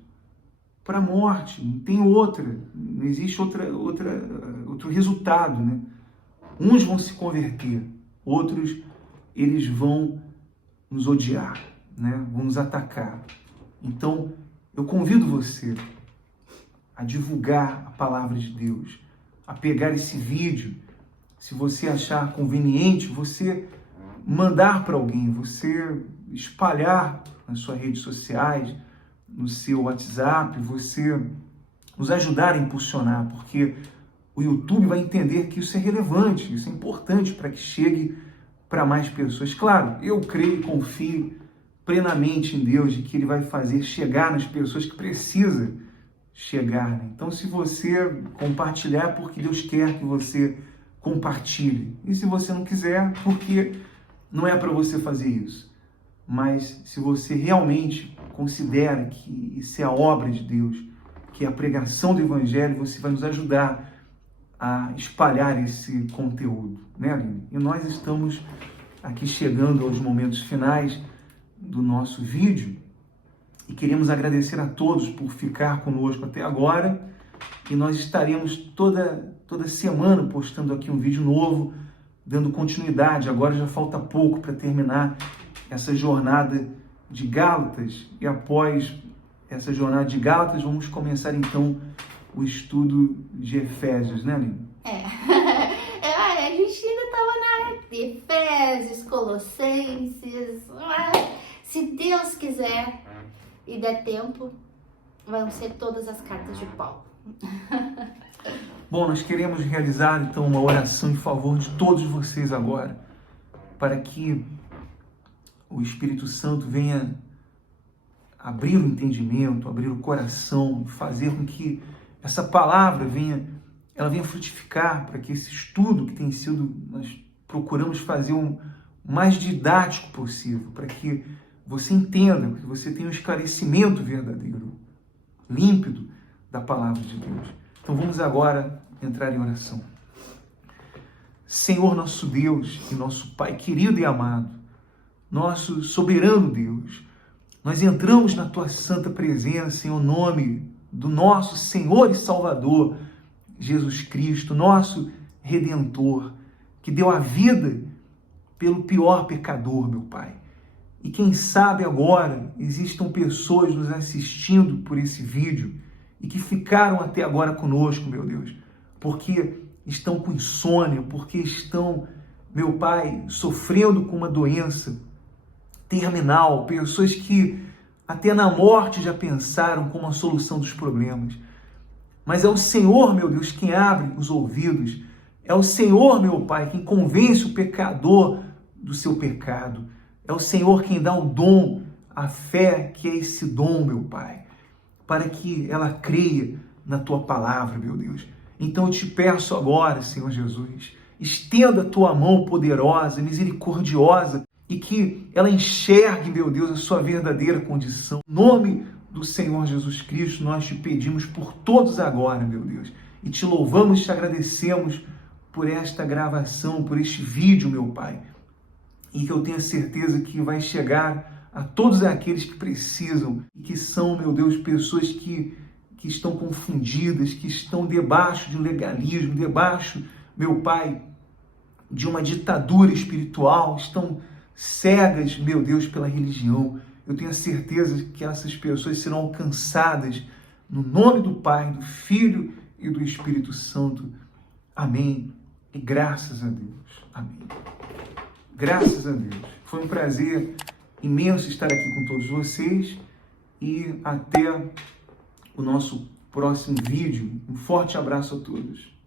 para a morte. Não tem outra. Não existe outro resultado, né? Uns vão se converter, outros eles vão nos odiar, né? Vão nos atacar. Então, eu convido você a divulgar a palavra de Deus, a pegar esse vídeo, se você achar conveniente, você mandar para alguém, você espalhar nas suas redes sociais, no seu WhatsApp, você nos ajudar a impulsionar, porque o YouTube vai entender que isso é relevante, isso é importante para que chegue para mais pessoas. Claro, eu creio e confio plenamente em Deus de que Ele vai fazer chegar nas pessoas que precisam chegar, né? Então, se você compartilhar, é porque Deus quer que você compartilhe. E se você não quiser, porque não é para você fazer isso. Mas se você realmente considera que isso é a obra de Deus, que é a pregação do Evangelho, você vai nos ajudar a espalhar esse conteúdo, né, Aline? E nós estamos aqui chegando aos momentos finais do nosso vídeo, e queremos agradecer a todos por ficar conosco até agora. E nós estaremos toda semana postando aqui um vídeo novo, dando continuidade. Agora já falta pouco para terminar essa jornada de Gálatas. E após essa jornada de Gálatas, vamos começar então o estudo de Efésios, né, Aline? A gente ainda estava na Efésios, Colossenses. Se Deus quiser e der tempo, vão ser todas as cartas de Paulo. Bom, nós queremos realizar então uma oração em favor de todos vocês agora, para que o Espírito Santo venha abrir o entendimento, abrir o coração, fazer com que essa palavra venha frutificar, para que esse estudo que tem sido, nós procuramos fazer o mais didático possível, para que você entenda, que você tenha um esclarecimento verdadeiro, límpido da palavra de Deus. Então vamos agora entrar em oração. Senhor nosso Deus e nosso Pai querido e amado, nosso soberano Deus, nós entramos na Tua santa presença em nome do nosso Senhor e Salvador, Jesus Cristo, nosso Redentor, que deu a vida pelo pior pecador, meu Pai. E quem sabe agora existam pessoas nos assistindo por esse vídeo e que ficaram até agora conosco, meu Deus, porque estão com insônia, porque estão, meu Pai, sofrendo com uma doença terminal, pessoas que até na morte já pensaram como a solução dos problemas. Mas é o Senhor, meu Deus, quem abre os ouvidos. É o Senhor, meu Pai, quem convence o pecador do seu pecado. É o Senhor quem dá o dom, a fé, que é esse dom, meu Pai, para que ela creia na Tua palavra, meu Deus. Então eu te peço agora, Senhor Jesus, estenda a Tua mão poderosa, misericordiosa, e que ela enxergue, meu Deus, a sua verdadeira condição. Em nome do Senhor Jesus Cristo, nós te pedimos por todos agora, meu Deus, e te louvamos e te agradecemos por esta gravação, por este vídeo, meu Pai, e que eu tenho certeza que vai chegar a todos aqueles que precisam, e que são, meu Deus, pessoas que estão confundidas, que estão debaixo de um legalismo, debaixo, meu Pai, de uma ditadura espiritual, estão cegas, meu Deus, pela religião. Eu tenho a certeza que essas pessoas serão alcançadas no nome do Pai, do Filho e do Espírito Santo. Amém. E graças a Deus. Amém. Graças a Deus. Foi um prazer imenso estar aqui com todos vocês e até o nosso próximo vídeo. Um forte abraço a todos.